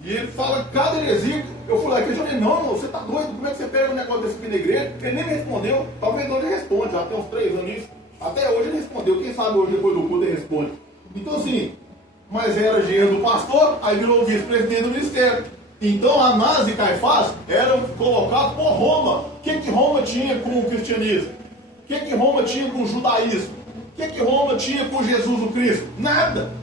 E ele fala cada heresia. Eu falei, aqui eu falei, não, irmão, você tá doido? Como é que você pega um negócio desse aqui na igreja? Ele nem me respondeu. Talvez hoje ele responde, já tem uns 3 anos isso. Até hoje ele respondeu. Quem sabe hoje depois do culto ele responde. Então assim, mas era genro do pastor, aí virou vice-presidente do ministério. Então Anás e Caifás eram colocados por Roma. O que Roma tinha com o cristianismo? O que Roma tinha com o judaísmo? O que Roma tinha com Jesus o Cristo? Nada.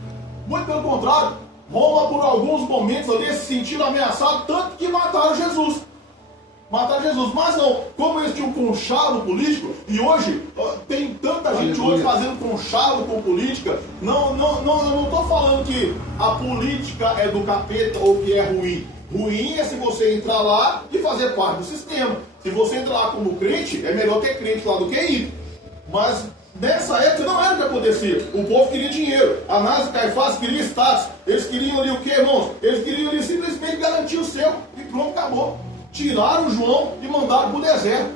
Muito pelo contrário. Roma, por alguns momentos ali, se sentiram ameaçados, tanto que mataram Jesus. Mataram Jesus. Mas não, como eles tinham conchavo político, e hoje tem tanta gente hoje fazendo conchavo com política, não estou falando que a política é do capeta ou que é ruim. Ruim é se você entrar lá e fazer parte do sistema. Se você entrar lá como crente, é melhor ter crente lá do que ir. Mas nessa época não era o que acontecia. O povo queria dinheiro. Anás e Caifás queriam status. Eles queriam ali o que, irmãos? Eles queriam ali simplesmente garantir o céu. E pronto, acabou. Tiraram João e mandaram para o deserto.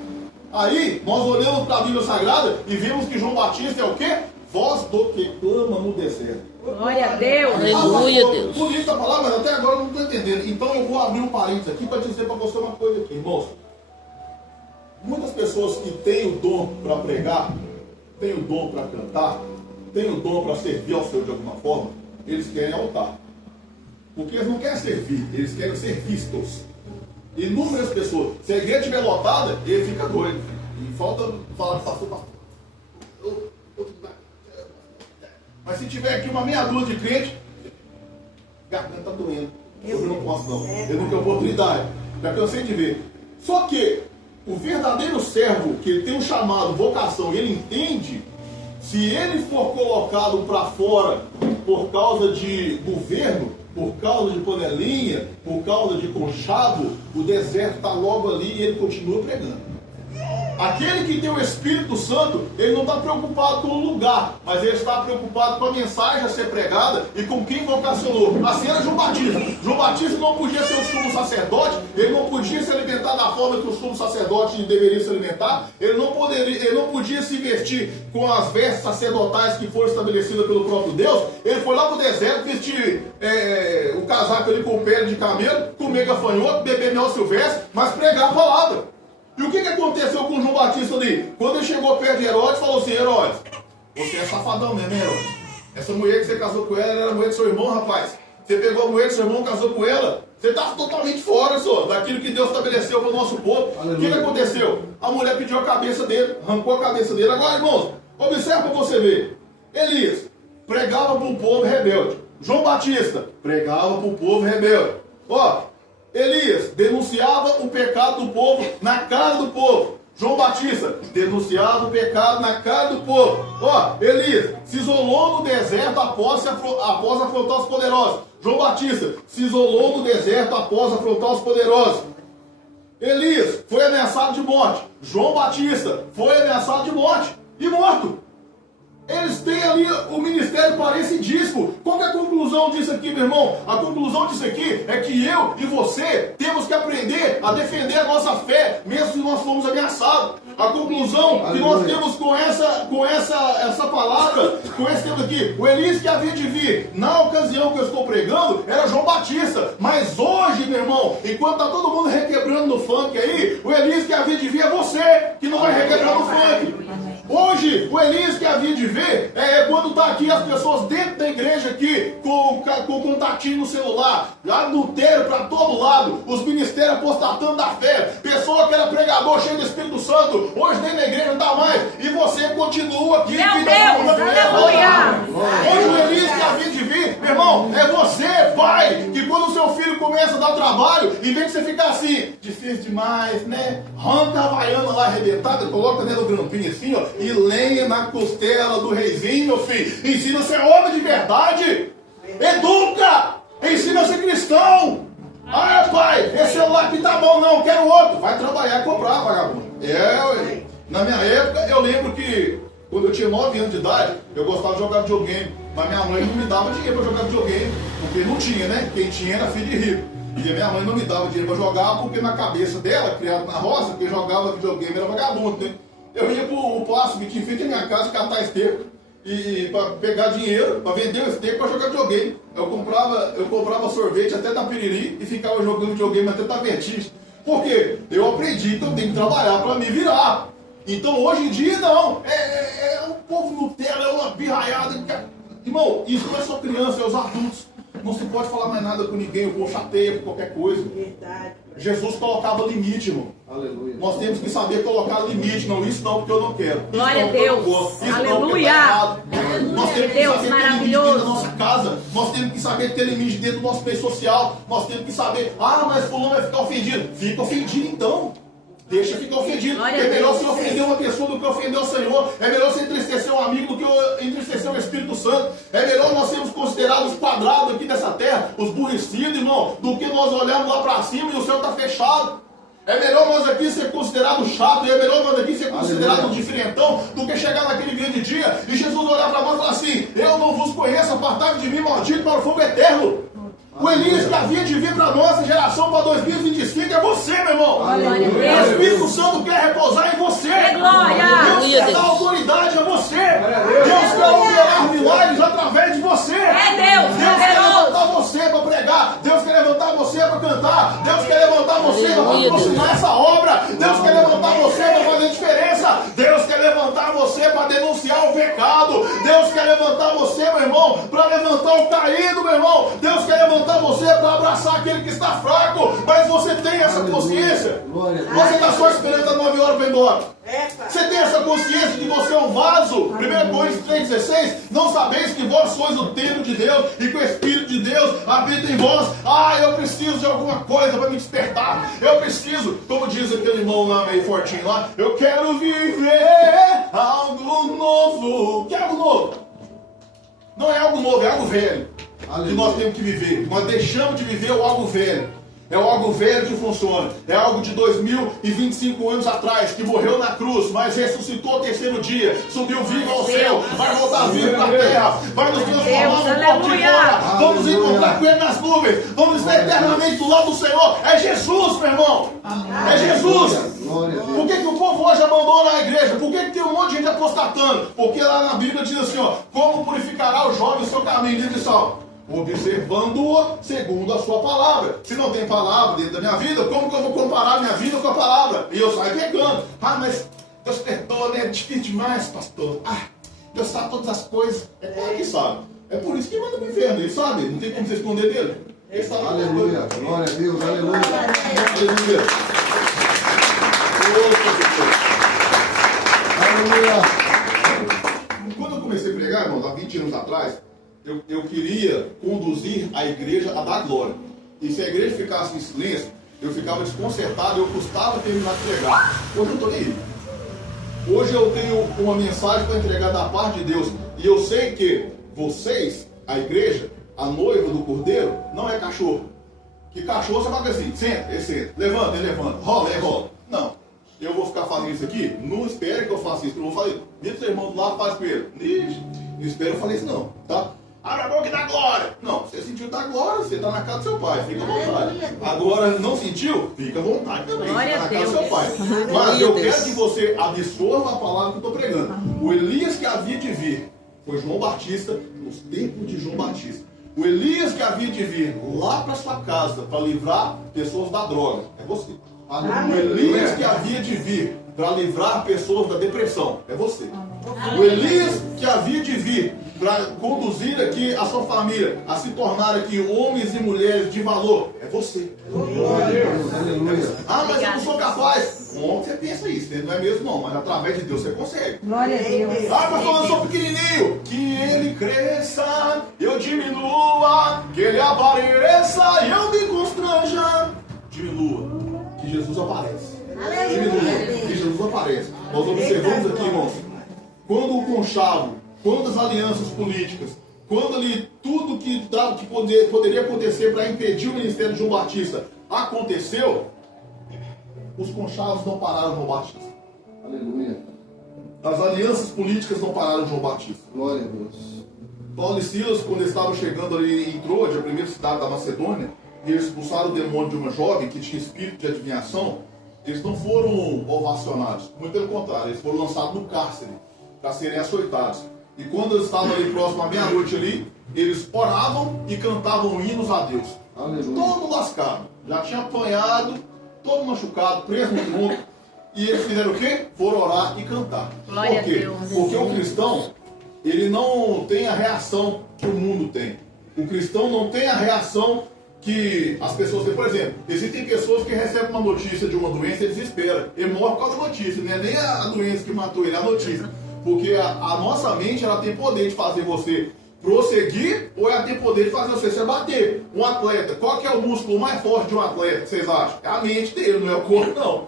Aí, nós olhamos para a Bíblia Sagrada e vimos que João Batista é o quê? Voz do que clama no deserto. Glória a Deus. Aleluia, Deus. Bonita a palavra, mas até agora eu não estou entendendo. Então eu vou abrir um parênteses aqui para dizer para você uma coisa aqui, irmãos. Muitas pessoas que têm o dom para pregar, têm o dom para cantar, têm o dom para servir ao Senhor de alguma forma, eles querem altar. Porque eles não querem servir, eles querem ser vistos. Inúmeras pessoas. Se a igreja estiver lotada, ele fica doido. E falta falar de pastor. Mas se tiver aqui uma meia dúzia de crente, garganta está doendo. Eu não posso não. Eu não tenho oportunidade. Já cansei de ver. Só que O verdadeiro servo, que ele tem um chamado, vocação, e ele entende, se ele for colocado para fora por causa de governo, por causa de panelinha, por causa de conchavo, o deserto está logo ali e ele continua pregando. Aquele que tem o Espírito Santo, ele não está preocupado com o lugar, mas ele está preocupado com a mensagem a ser pregada e com quem vocacionou. Assim era João Batista. João Batista não podia ser o sumo sacerdote, ele não podia se alimentar da forma que o sumo sacerdote deveria se alimentar, ele não podia se vestir com as vestes sacerdotais que foram estabelecidas pelo próprio Deus. Ele foi lá para o deserto vestir o casaco ali com pele de camelo, comer gafanhoto, beber mel silvestre, mas pregar a palavra. E o que aconteceu com o João Batista ali? Quando ele chegou perto de Herodes, falou assim: Herodes, você é safadão mesmo, hein, Herodes? Essa mulher que você casou com ela era a mulher do seu irmão, rapaz. Você pegou a mulher do seu irmão, casou com ela. Você está totalmente fora, senhor, daquilo que Deus estabeleceu para o nosso povo. O que aconteceu? A mulher pediu a cabeça dele, arrancou a cabeça dele. Agora, irmãos, observa para você ver. Elias pregava para o povo rebelde. João Batista pregava para o povo rebelde. Ó, Elias denunciava o pecado do povo na cara do povo. João Batista denunciava o pecado na cara do povo. Ó, Elias se isolou no deserto após afrontar os poderosos. João Batista se isolou no deserto após afrontar os poderosos. Elias foi ameaçado de morte. João Batista foi ameaçado de morte e morto. Eles têm ali o ministério parecidíssimo. Qual que é a conclusão disso aqui, meu irmão? A conclusão disso aqui é que eu e você temos que aprender a defender a nossa fé, mesmo se nós formos ameaçados. A conclusão que nós temos com essa palavra, com esse tempo aqui, o Elias que havia de vir na ocasião que eu estou pregando, era João Batista. Mas hoje, meu irmão, enquanto está todo mundo requebrando no funk aí, o Elias que havia de vir é você, que não vai requebrar no funk. Hoje, o Elias que havia de ver é quando está aqui as pessoas dentro da igreja aqui, com o contatinho no celular, adultério para todo lado, os ministérios apostatando da fé, pessoa que era pregador cheio do Espírito Santo, hoje nem na igreja não está mais, e você continua aqui. Meu Deus, aleluia! Hoje o Elias que havia de vir, meu irmão, é você, pai, que quando o seu filho começa a dar trabalho, em vez de você ficar assim, difícil demais, né? Arranca a havaiana lá arrebentada, coloca dentro do grampinho assim, ó, e lenha na costela do reizinho, meu filho. Ensina a ser homem de verdade. Educa! Ensina a ser cristão. Ah, pai, esse celular aqui tá bom, não, quero outro. Vai trabalhar e comprar, vagabundo. Na minha época, eu lembro que quando eu tinha 9 anos de idade, eu gostava de jogar videogame. Mas minha mãe não me dava dinheiro para jogar videogame, porque não tinha, né? Quem tinha era filho de rico. E a minha mãe não me dava dinheiro para jogar, porque na cabeça dela, criado na roça, quem jogava videogame era vagabundo, né? Eu ia pro plástico que tinha feito na minha casa, catar esterco, e para pegar dinheiro, para vender o esterco para jogar videogame. Eu comprava sorvete até da piriri e ficava jogando videogame até da vertigem. Por quê? Eu aprendi que eu tenho que trabalhar para me virar. Então hoje em dia não. É um povo Nutella, é uma birraiada. Irmão, isso não é só criança, é os adultos. Não se pode falar mais nada com ninguém, o povo chateia por qualquer coisa. Verdade. Jesus colocava limite, irmão. Aleluia. Nós temos que saber colocar limite. Não, isso não, porque eu não quero. Isso Glória não, a Deus. porque eu gosto. Isso Aleluia. não, porque tá errado. Nós temos que Deus, saber ter limite dentro da nossa casa. Nós temos que saber ter limite dentro do nosso meio social. Nós temos que saber, mas fulano vai ficar ofendido. Fica ofendido então. Deixa ficar ofendido. Glória É a melhor Deus. você ofender uma pessoa do que ofender o Senhor. É melhor você entristecer um amigo do que entristecer o Espírito Santo. É melhor nós sermos considerados quadrados aqui nessa terra, os burrecidos, irmão, do que nós olharmos lá para cima e o céu está fechado. É melhor nós aqui ser considerados chato, é melhor nós aqui ser considerados diferentão, do que chegar naquele grande dia e Jesus olhar para nós e falar assim: eu não vos conheço, apartai-vos de mim, maldito, para o fogo eterno. O Elias que havia de vir para a nossa geração, para 2025, é você, meu irmão. Glória a Deus. O Espírito Santo quer repousar em você. É glória. Deus quer dar autoridade a você. Deus quer operar milagres através de você. É Deus, Deus quer poderoso. levantar você para pregar. Deus quer levantar você para cantar. Deus quer levantar você para patrocinar essa obra. Deus quer levantar você para fazer diferença. Deus quer levantar você para denunciar o pecado. Deus quer levantar você, meu irmão, para levantar o caído, meu irmão. Deus quer levantar você para abraçar aquele que está fraco. Mas você tem essa consciência? Você está só esperando às 9 horas para ir embora. Você tem essa consciência de que você é um vaso? 1 Coríntios 16, não sabeis que vós sois o templo de Deus e que o Espírito de Deus habita em vós. Eu preciso de alguma coisa para me despertar. Eu preciso, como diz aquele irmão lá meio fortinho lá, eu quero viver algo novo. Que é algo novo? Não é algo novo, é algo velho. Que nós temos que viver. Nós deixamos de viver o algo velho. É algo velho que funciona. É algo de 2025 anos atrás, que morreu na cruz, mas ressuscitou ao terceiro dia, subiu vivo ao céu, vai voltar vivo na terra, vai nos transformar no corpo de glória. Vamos encontrar com ele nas nuvens, vamos estar eternamente do lado do Senhor. É Jesus, meu irmão. É Jesus. Por que o povo hoje abandona a igreja? Por que tem um monte de gente apostatando? Porque lá na Bíblia diz assim, como purificará o jovem o seu caminho, livre e salvo? Observando-o segundo a sua palavra. Se não tem palavra dentro da minha vida, como que eu vou comparar minha vida com a palavra? E eu saio pecando. Mas Deus perdoa, né? É difícil demais, pastor. Deus sabe todas as coisas. É claro que sabe. É por isso que manda pro inferno. Ele sabe, não tem como você esconder dele. Ele sabe. Aleluia, glória a Deus, aleluia. Aleluia. Aleluia. Quando eu comecei a pregar, irmãos, há 20 anos atrás, eu queria conduzir a igreja a dar glória. E se a igreja ficasse em silêncio, eu ficava desconcertado, eu custava terminar de pregar. Hoje eu estou nem aí. Hoje eu tenho uma mensagem para entregar da parte de Deus. E eu sei que vocês, a igreja, a noiva do cordeiro, não é cachorro. Que cachorro você fala assim, senta, ele senta, levanta, ele levanta, rola, ele rola. Não. Eu vou ficar fazendo isso aqui? Não espere que eu faça isso. Eu vou fazer. Diz seu irmão do lado, faz com ele. Não espere eu fazer isso não, tá? Abre a boca e dá glória. Não, você sentiu dar glória, você está na casa do seu pai, fica à vontade. Agora, não sentiu? Fica à vontade também, Glória está na a casa do Deus. seu pai. Mas eu quero que você absorva a palavra que eu estou pregando. O Elias que havia de vir foi João Batista, nos tempos de João Batista. O Elias que havia de vir lá para sua casa para livrar pessoas da droga, é você. O Elias que havia de vir para livrar pessoas da depressão, é você. O Elias que havia de vir para conduzir aqui a sua família a se tornar aqui homens e mulheres de valor, é você. Mas eu não sou capaz. Como você pensa isso? Não é mesmo não, mas através de Deus você consegue. Glória a Deus. Pastor, eu sou pequenininho. Que ele cresça, eu diminua. Que ele apareça e eu me constranja. Diminua. Que Jesus aparece. Diminua. Que Jesus aparece. Nós observamos aqui, irmãos, quando o conchavo, quando as alianças políticas, quando ali tudo que poderia acontecer para impedir o ministério de João Batista aconteceu, os conchavos não pararam João Batista. Aleluia. As alianças políticas não pararam João Batista. Glória a Deus. Paulo e Silas, quando eles estavam chegando ali em Troade, a primeira cidade da Macedônia, e eles expulsaram o demônio de uma jovem que tinha espírito de adivinhação, eles não foram ovacionados. Muito pelo contrário, eles foram lançados no cárcere para serem açoitados. E quando eles estavam ali próximo à meia-noite ali, eles oravam e cantavam hinos a Deus. Aleluia. Todo lascado. Já tinha apanhado, todo machucado, preso no mundo. E eles fizeram o quê? Foram orar e cantar. Glória Por quê? a Deus. Porque o cristão, ele não tem a reação que o mundo tem. O cristão não tem a reação que as pessoas têm. Por exemplo, existem pessoas que recebem uma notícia de uma doença e desesperam. Ele morre por causa da notícia. Não é nem a doença que matou ele, é a notícia. Porque a nossa mente, ela tem poder de fazer você prosseguir ou ela tem poder de fazer você se abater. Um atleta, qual que é o músculo mais forte de um atleta, vocês acham? É a mente dele, não é o corpo, não.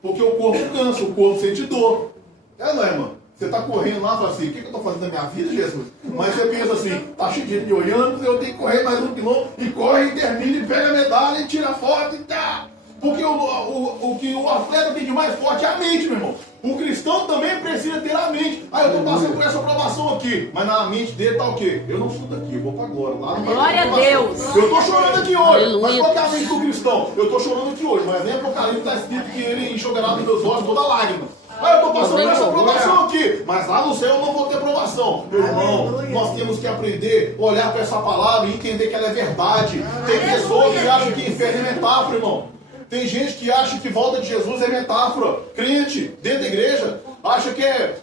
Porque o corpo cansa, o corpo sente dor. Não é, irmão? Você está correndo lá e fala assim, o que eu estou fazendo na minha vida, Jesus? Mas você pensa assim, tá cheio de gente me olhando, eu tenho que correr mais 1 quilômetro, e corre, e termina, e pega a medalha, e tira a foto, e tá. Porque o que o atleta tem de mais forte é a mente, meu irmão. O cristão também precisa ter a mente. Eu estou passando por essa aprovação aqui, mas na mente dele está o quê? Eu não sou daqui, eu vou para agora. Lá não vai Glória a Deus. Eu estou chorando aqui hoje, Aleluia. mas qual que é a mente do cristão? Eu estou chorando aqui hoje, mas nem Apocalipse está escrito que ele enxugará nos meus olhos toda lágrima. Eu estou passando por essa aprovação aqui, mas lá no céu eu não vou ter aprovação. Meu irmão, nós temos que aprender a olhar para essa palavra e entender que ela é verdade. Tem pessoas que acham que inferno é metáfora, irmão. Tem gente que acha que volta de Jesus é metáfora. Crente, dentro da igreja, acha que é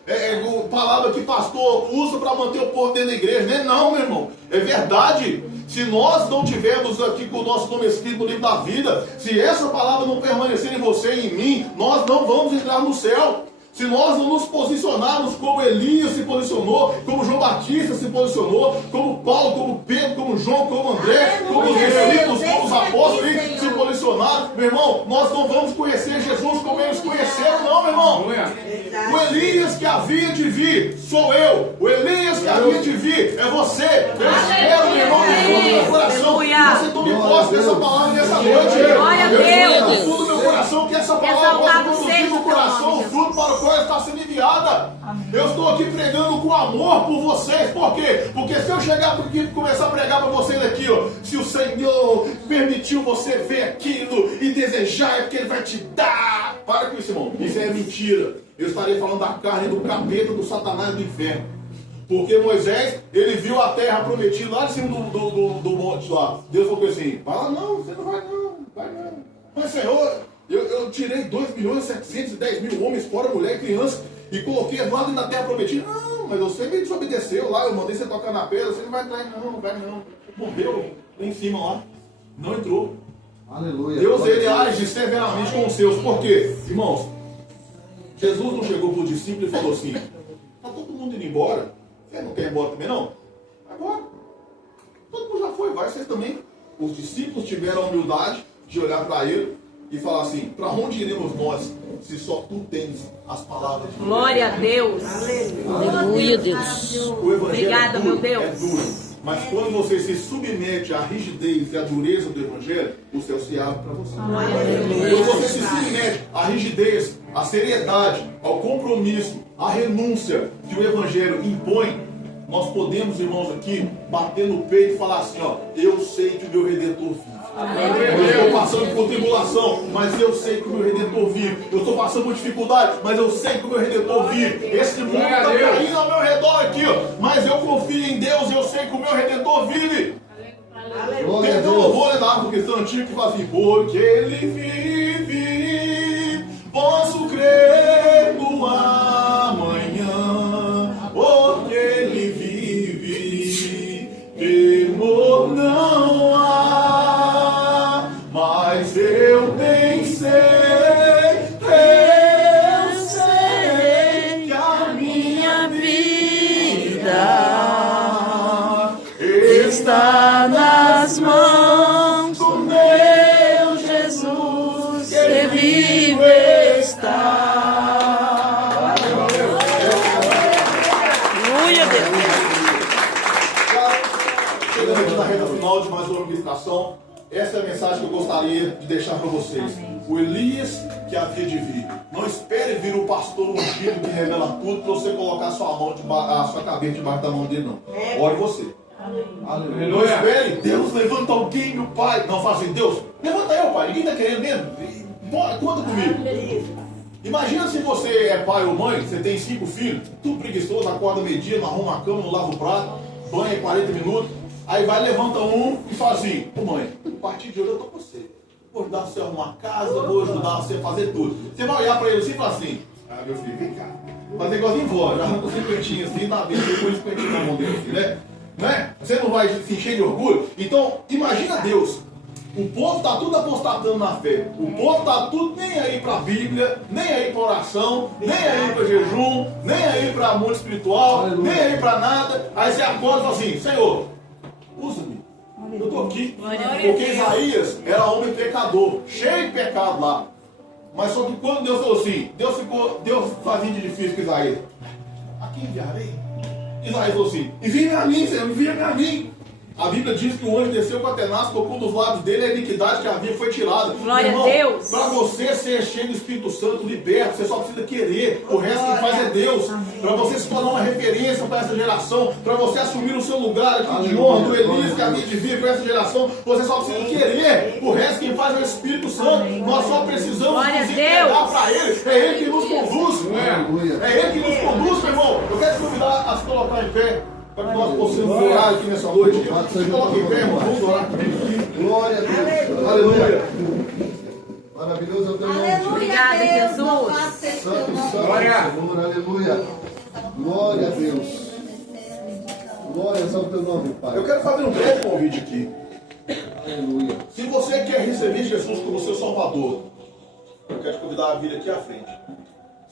palavra que pastor usa para manter o povo dentro da igreja. Não, meu irmão. É verdade. Se nós não tivermos aqui com o nosso nome escrito no livro da vida, se essa palavra não permanecer em você e em mim, nós não vamos entrar no céu. Se nós não nos posicionarmos como Elias se posicionou, como João Batista se posicionou, como Paulo, como Pedro, como João, como André, como os discípulos, como os apóstolos eles se posicionaram, meu irmão, nós não vamos conhecer Jesus como eles conheceram, não, meu irmão. O Elias que havia de vir sou eu. O Elias que havia de vir é você. Eu espero, meu irmão, no fundo do meu coração, que você tome posse dessa palavra nessa noite. Glória a Eu espero Deus. no fundo do meu coração que essa palavra possa produzir no coração o fruto para o qual está sendo enviada. Eu estou aqui pregando com amor por vocês. Por quê? Porque se eu chegar aqui e começar a pregar para vocês aqui, ó, se o Senhor permitiu você ver aquilo e desejar, é porque Ele vai te dar. Para com isso, irmão. Isso é mentira. Eu estarei falando da carne do capeta, do Satanás e do inferno. Porque Moisés, ele viu a terra prometida lá de cima do monte lá. Deus falou assim, vai lá não, você não vai não, vai não. Mas Senhor, eu tirei 2.710.000 homens, fora mulher e criança, e coloquei lá dentro da terra prometida. Não, mas você me desobedeceu lá, eu mandei você tocar na pedra, você não vai entrar não, não vai não. Morreu lá em cima lá, não entrou. Aleluia. Deus, ele age severamente com os seus. Por quê? Irmãos, Jesus não chegou para o discípulo e falou assim, está todo mundo indo embora, você não quer ir embora também não? Agora, todo mundo já foi, vai vocês também. Os discípulos tiveram a humildade de olhar para ele e falar assim, para onde iremos nós, se só tu tens as palavras de Deus? Glória a Deus. Aleluia, Deus. O evangelho Obrigada, é duro, meu Deus. é duro. Mas quando você se submete à rigidez e à dureza do evangelho, o céu se abre para você. Quando você se submete à rigidez, à seriedade, ao compromisso, à renúncia que o evangelho impõe, nós podemos, irmãos, aqui bater no peito e falar assim, ó, eu sei que o meu Redentor vive. Eu estou passando por tribulação, mas eu sei que o meu Redentor vive. Eu estou passando por dificuldade, mas eu sei que o meu Redentor vive. Esse mundo está caindo ao meu redor aqui, ó, mas eu confio em Deus, eu sei que o meu Redentor vive. Glória a Tem um Deus. louvor da árvore cristã antigo que fala assim, porque ele vive, posso crer no amanhã, porque ele vive, temor não há, mas eu bem sei que a minha vida está nas mãos do meu Jesus, que vive está. Aleluia, Deus. Chegando aqui na reta final de mais uma ministração, essa é a mensagem que eu gostaria de deixar para vocês. O Elias que havia de vir. Não espere vir o pastor ungido que revela tudo para você colocar a sua cabeça debaixo da mão dele, não. Ore você. Aleluia. Não espere, Deus levanta alguém, meu pai. Não, fala assim, Deus, levanta eu, pai. Ninguém está querendo mesmo. Bora, conta comigo. Imagina se você é pai ou mãe, você tem 5 filhos, tudo preguiçoso, acorda meio-dia, não arruma a cama, não lava o prato, banha 40 minutos, aí vai, levanta um e fala assim, ô mãe, a partir de hoje eu tô com você. Vou ajudar você a arrumar a casa, vou ajudar você a fazer tudo. Você vai olhar para ele assim e falar assim, ah, meu filho, vem cá. Fazer igualzinho vó, já arranca o 50 assim, tá bem, você põe o 50 na mão dele assim, né? Né? Você não vai se encher de orgulho? Então, imagina Deus. O povo está tudo apostatando na fé. O povo está tudo nem aí para a Bíblia, nem aí para oração, nem aí para jejum, nem aí para mundo espiritual, Aleluia. nem aí para nada. Aí você acorda e fala assim, Senhor, usa-me. Eu estou aqui. Porque Isaías era homem pecador, cheio de pecado lá. Mas só que quando Deus falou assim, Deus fazia de difícil com Isaías. A quem enviarei? Isaías falou assim, envia-me a mim, Senhor, envia-me a mim. A Bíblia diz que o anjo desceu com a tenaz, tocou nos lábios dele, a iniquidade que havia foi tirada. Glória Meu irmão, a Deus. para você ser cheio do Espírito Santo, liberto, você só precisa querer. O resto que faz é Deus. Para você se tornar uma referência para essa geração, para você assumir o seu lugar aqui de honra do Elias que havia de vir para essa geração, você só precisa querer. O resto quem faz é o Espírito Santo. Nós só precisamos Glória a nos entregar Deus. para Ele. É Ele que nos conduz. Aleluia. É Ele que nos conduz, meu irmão. Eu quero te convidar a se colocar em pé. Para que nós possamos orar aqui nessa noite. Se coloque em pé, irmão. Vamos orar comigo aqui. Glória a Deus. Aleluia. Maravilhoso é o teu nome. Obrigada, Jesus. Santo, Senhor. Aleluia. Glória a Deus. Glória ao teu nome, Pai. Eu quero fazer um breve convite aqui. Aleluia. Se você quer receber Jesus como seu Salvador, eu quero te convidar a vir aqui à frente.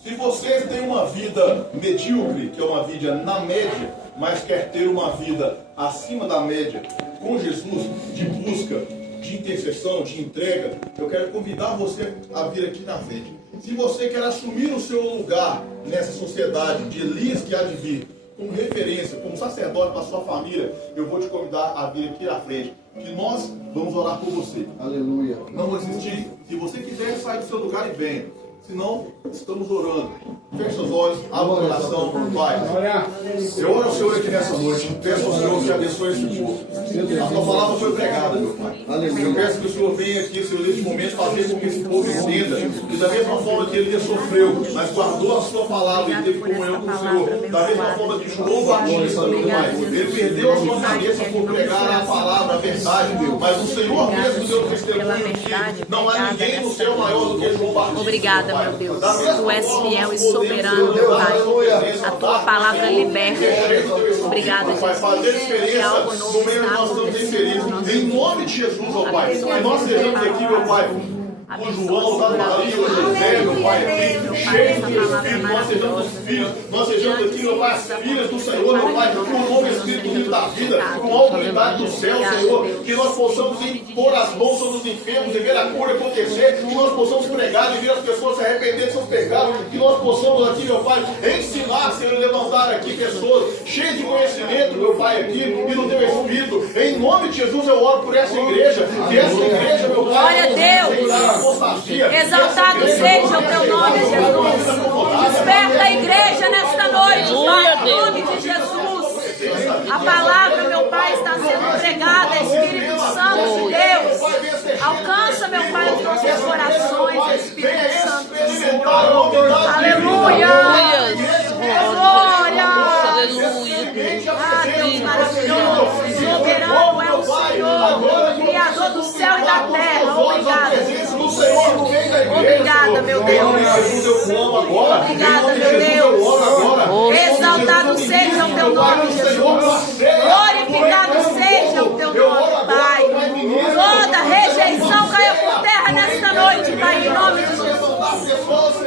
Se você tem uma vida medíocre, que é uma vida na média, mas quer ter uma vida acima da média, com Jesus, de busca, de intercessão, de entrega, eu quero convidar você a vir aqui na frente. Se você quer assumir o seu lugar nessa sociedade de Elias que há de vir, como referência, como sacerdote para a sua família, eu vou te convidar a vir aqui na frente, que nós vamos orar por você. Aleluia. Não vou insistir. Se você quiser, sai do seu lugar e venha. Senão, estamos orando. Feche seus olhos, abra o coração, Pai. Eu oro ao Senhor aqui nessa noite. Peço ao Senhor que abençoe esse povo. A tua palavra foi pregada, meu Pai. Eu peço que o Senhor venha aqui, Senhor, nesse momento, fazer com que esse povo entenda. E da mesma forma que ele sofreu, mas guardou a sua palavra e teve comunhão com o Senhor. Da mesma forma que João Batista, meu Pai, ele perdeu a sua cabeça por pregar a palavra, a verdade, Deus. Mas o Senhor mesmo deu testemunho que não há ninguém no céu maior do que João Batista. Obrigada, meu Deus. Tu és fiel e soberano, meu Pai. A tua palavra liberta. Obrigada, Pai, fazer Jesus. diferença Algo novo no meio que está nós estamos inseridos. acontecendo. Em nome de Jesus, ó Pai. Abençoa Que nós sejamos aqui, meu Pai, o João, o Maria, o José, meu Pai, aqui, cheio do Espírito, nós sejamos os filhos, nós sejamos aqui, meu Pai, as filhas do Senhor, meu Pai, com o novo Espírito Ungido da vida, com a autoridade do céu, Senhor, que nós possamos impor as mãos sobre os enfermos e ver a cura acontecer, que nós possamos pregar e ver as pessoas se arrepender de seus pecados, que nós possamos aqui, meu Pai, ensinar, Senhor, levantar aqui pessoas cheias de conhecimento, meu Pai, aqui, e no Teu Espírito. Em nome de Jesus eu oro por essa igreja, que essa igreja, meu Pai, Glória a Deus. Exaltado seja o teu nome, Jesus. Desperta a igreja nesta noite, Pai, em nome de Jesus. A palavra, meu Pai, está sendo pregada, Espírito Santo de Deus. Alcança, meu Pai, os nossos corações, Espírito Santo do Senhor. Aleluia. Glória. Aleluia, Deus. Ah, Deus maravilhoso. Soberano é o Senhor, Criador do céu e da terra. Obrigada. Obrigada, meu Deus. Obrigada, meu Deus. Exaltado seja o teu nome, Jesus. Glorificado seja o teu nome, Pai. Toda rejeição caia por terra nesta noite, Pai, em nome de Jesus.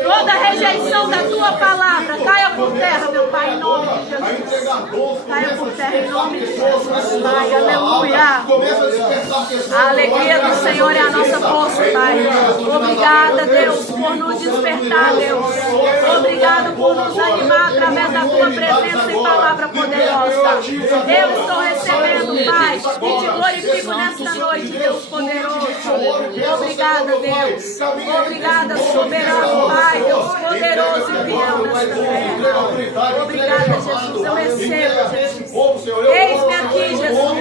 Toda rejeição da tua palavra caia por terra, meu Pai, em nome de Jesus. Caia por terra em nome de Jesus, Pai. Aleluia. A alegria do Senhor é a nossa força, Pai. Obrigada, Deus, por nos despertar, Deus. Obrigado por nos animar através da tua presença e palavra poderosa. Eu estou recebendo, Pai, e te glorifico nesta noite, Deus poderoso. Obrigada, Deus. Obrigada, soberano, Pai, Deus poderoso e fiel nesta terra. Obrigada, Jesus. Eu recebo, Jesus. Eis-me aqui, Jesus.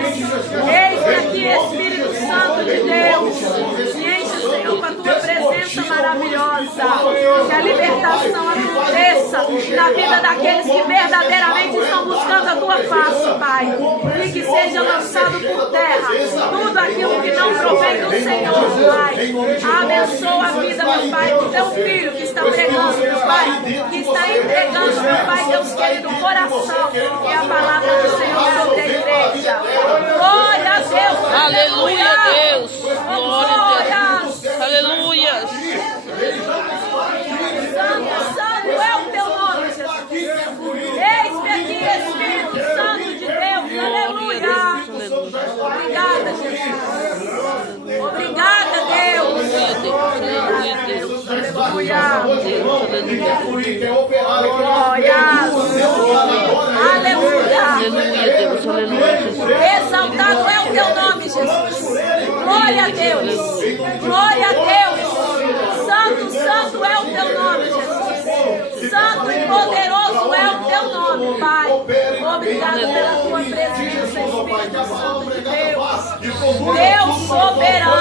Eis-me aqui, Espírito Santo de Deus. Me enche, Senhor, com a tua presença maravilhosa. Que a libertação aconteça na vida daqueles que verdadeiramente estão buscando a tua face, Pai. E que seja lançado por terra tudo aquilo que não provém do Senhor, Pai. Abençoa a vida, meu Pai, do teu filho que está pregando, meu Pai, que está entregando, meu Pai, Deus querido, o coração e a palavra do Senhor sobre a igreja. Glória a Deus. Aleluia, Deus. Glória a Deus. Aleluia. Santo, santo é o teu nome, Jesus. Eis-me aqui, Espírito Santo de Deus. Aleluia. Obrigada, Jesus. Obrigada, Deus. Aleluia, Deus. Aleluia. Aleluia. Aleluia. Aleluia, Deus. Aleluia. Exaltado é o teu nome, Jesus. Glória a Deus. Glória a Deus. Santo, santo é o teu nome, Jesus. Santo e poderoso é o teu nome, Pai. Obrigado pela tua presença, Espírito Santo de Deus. Deus soberano.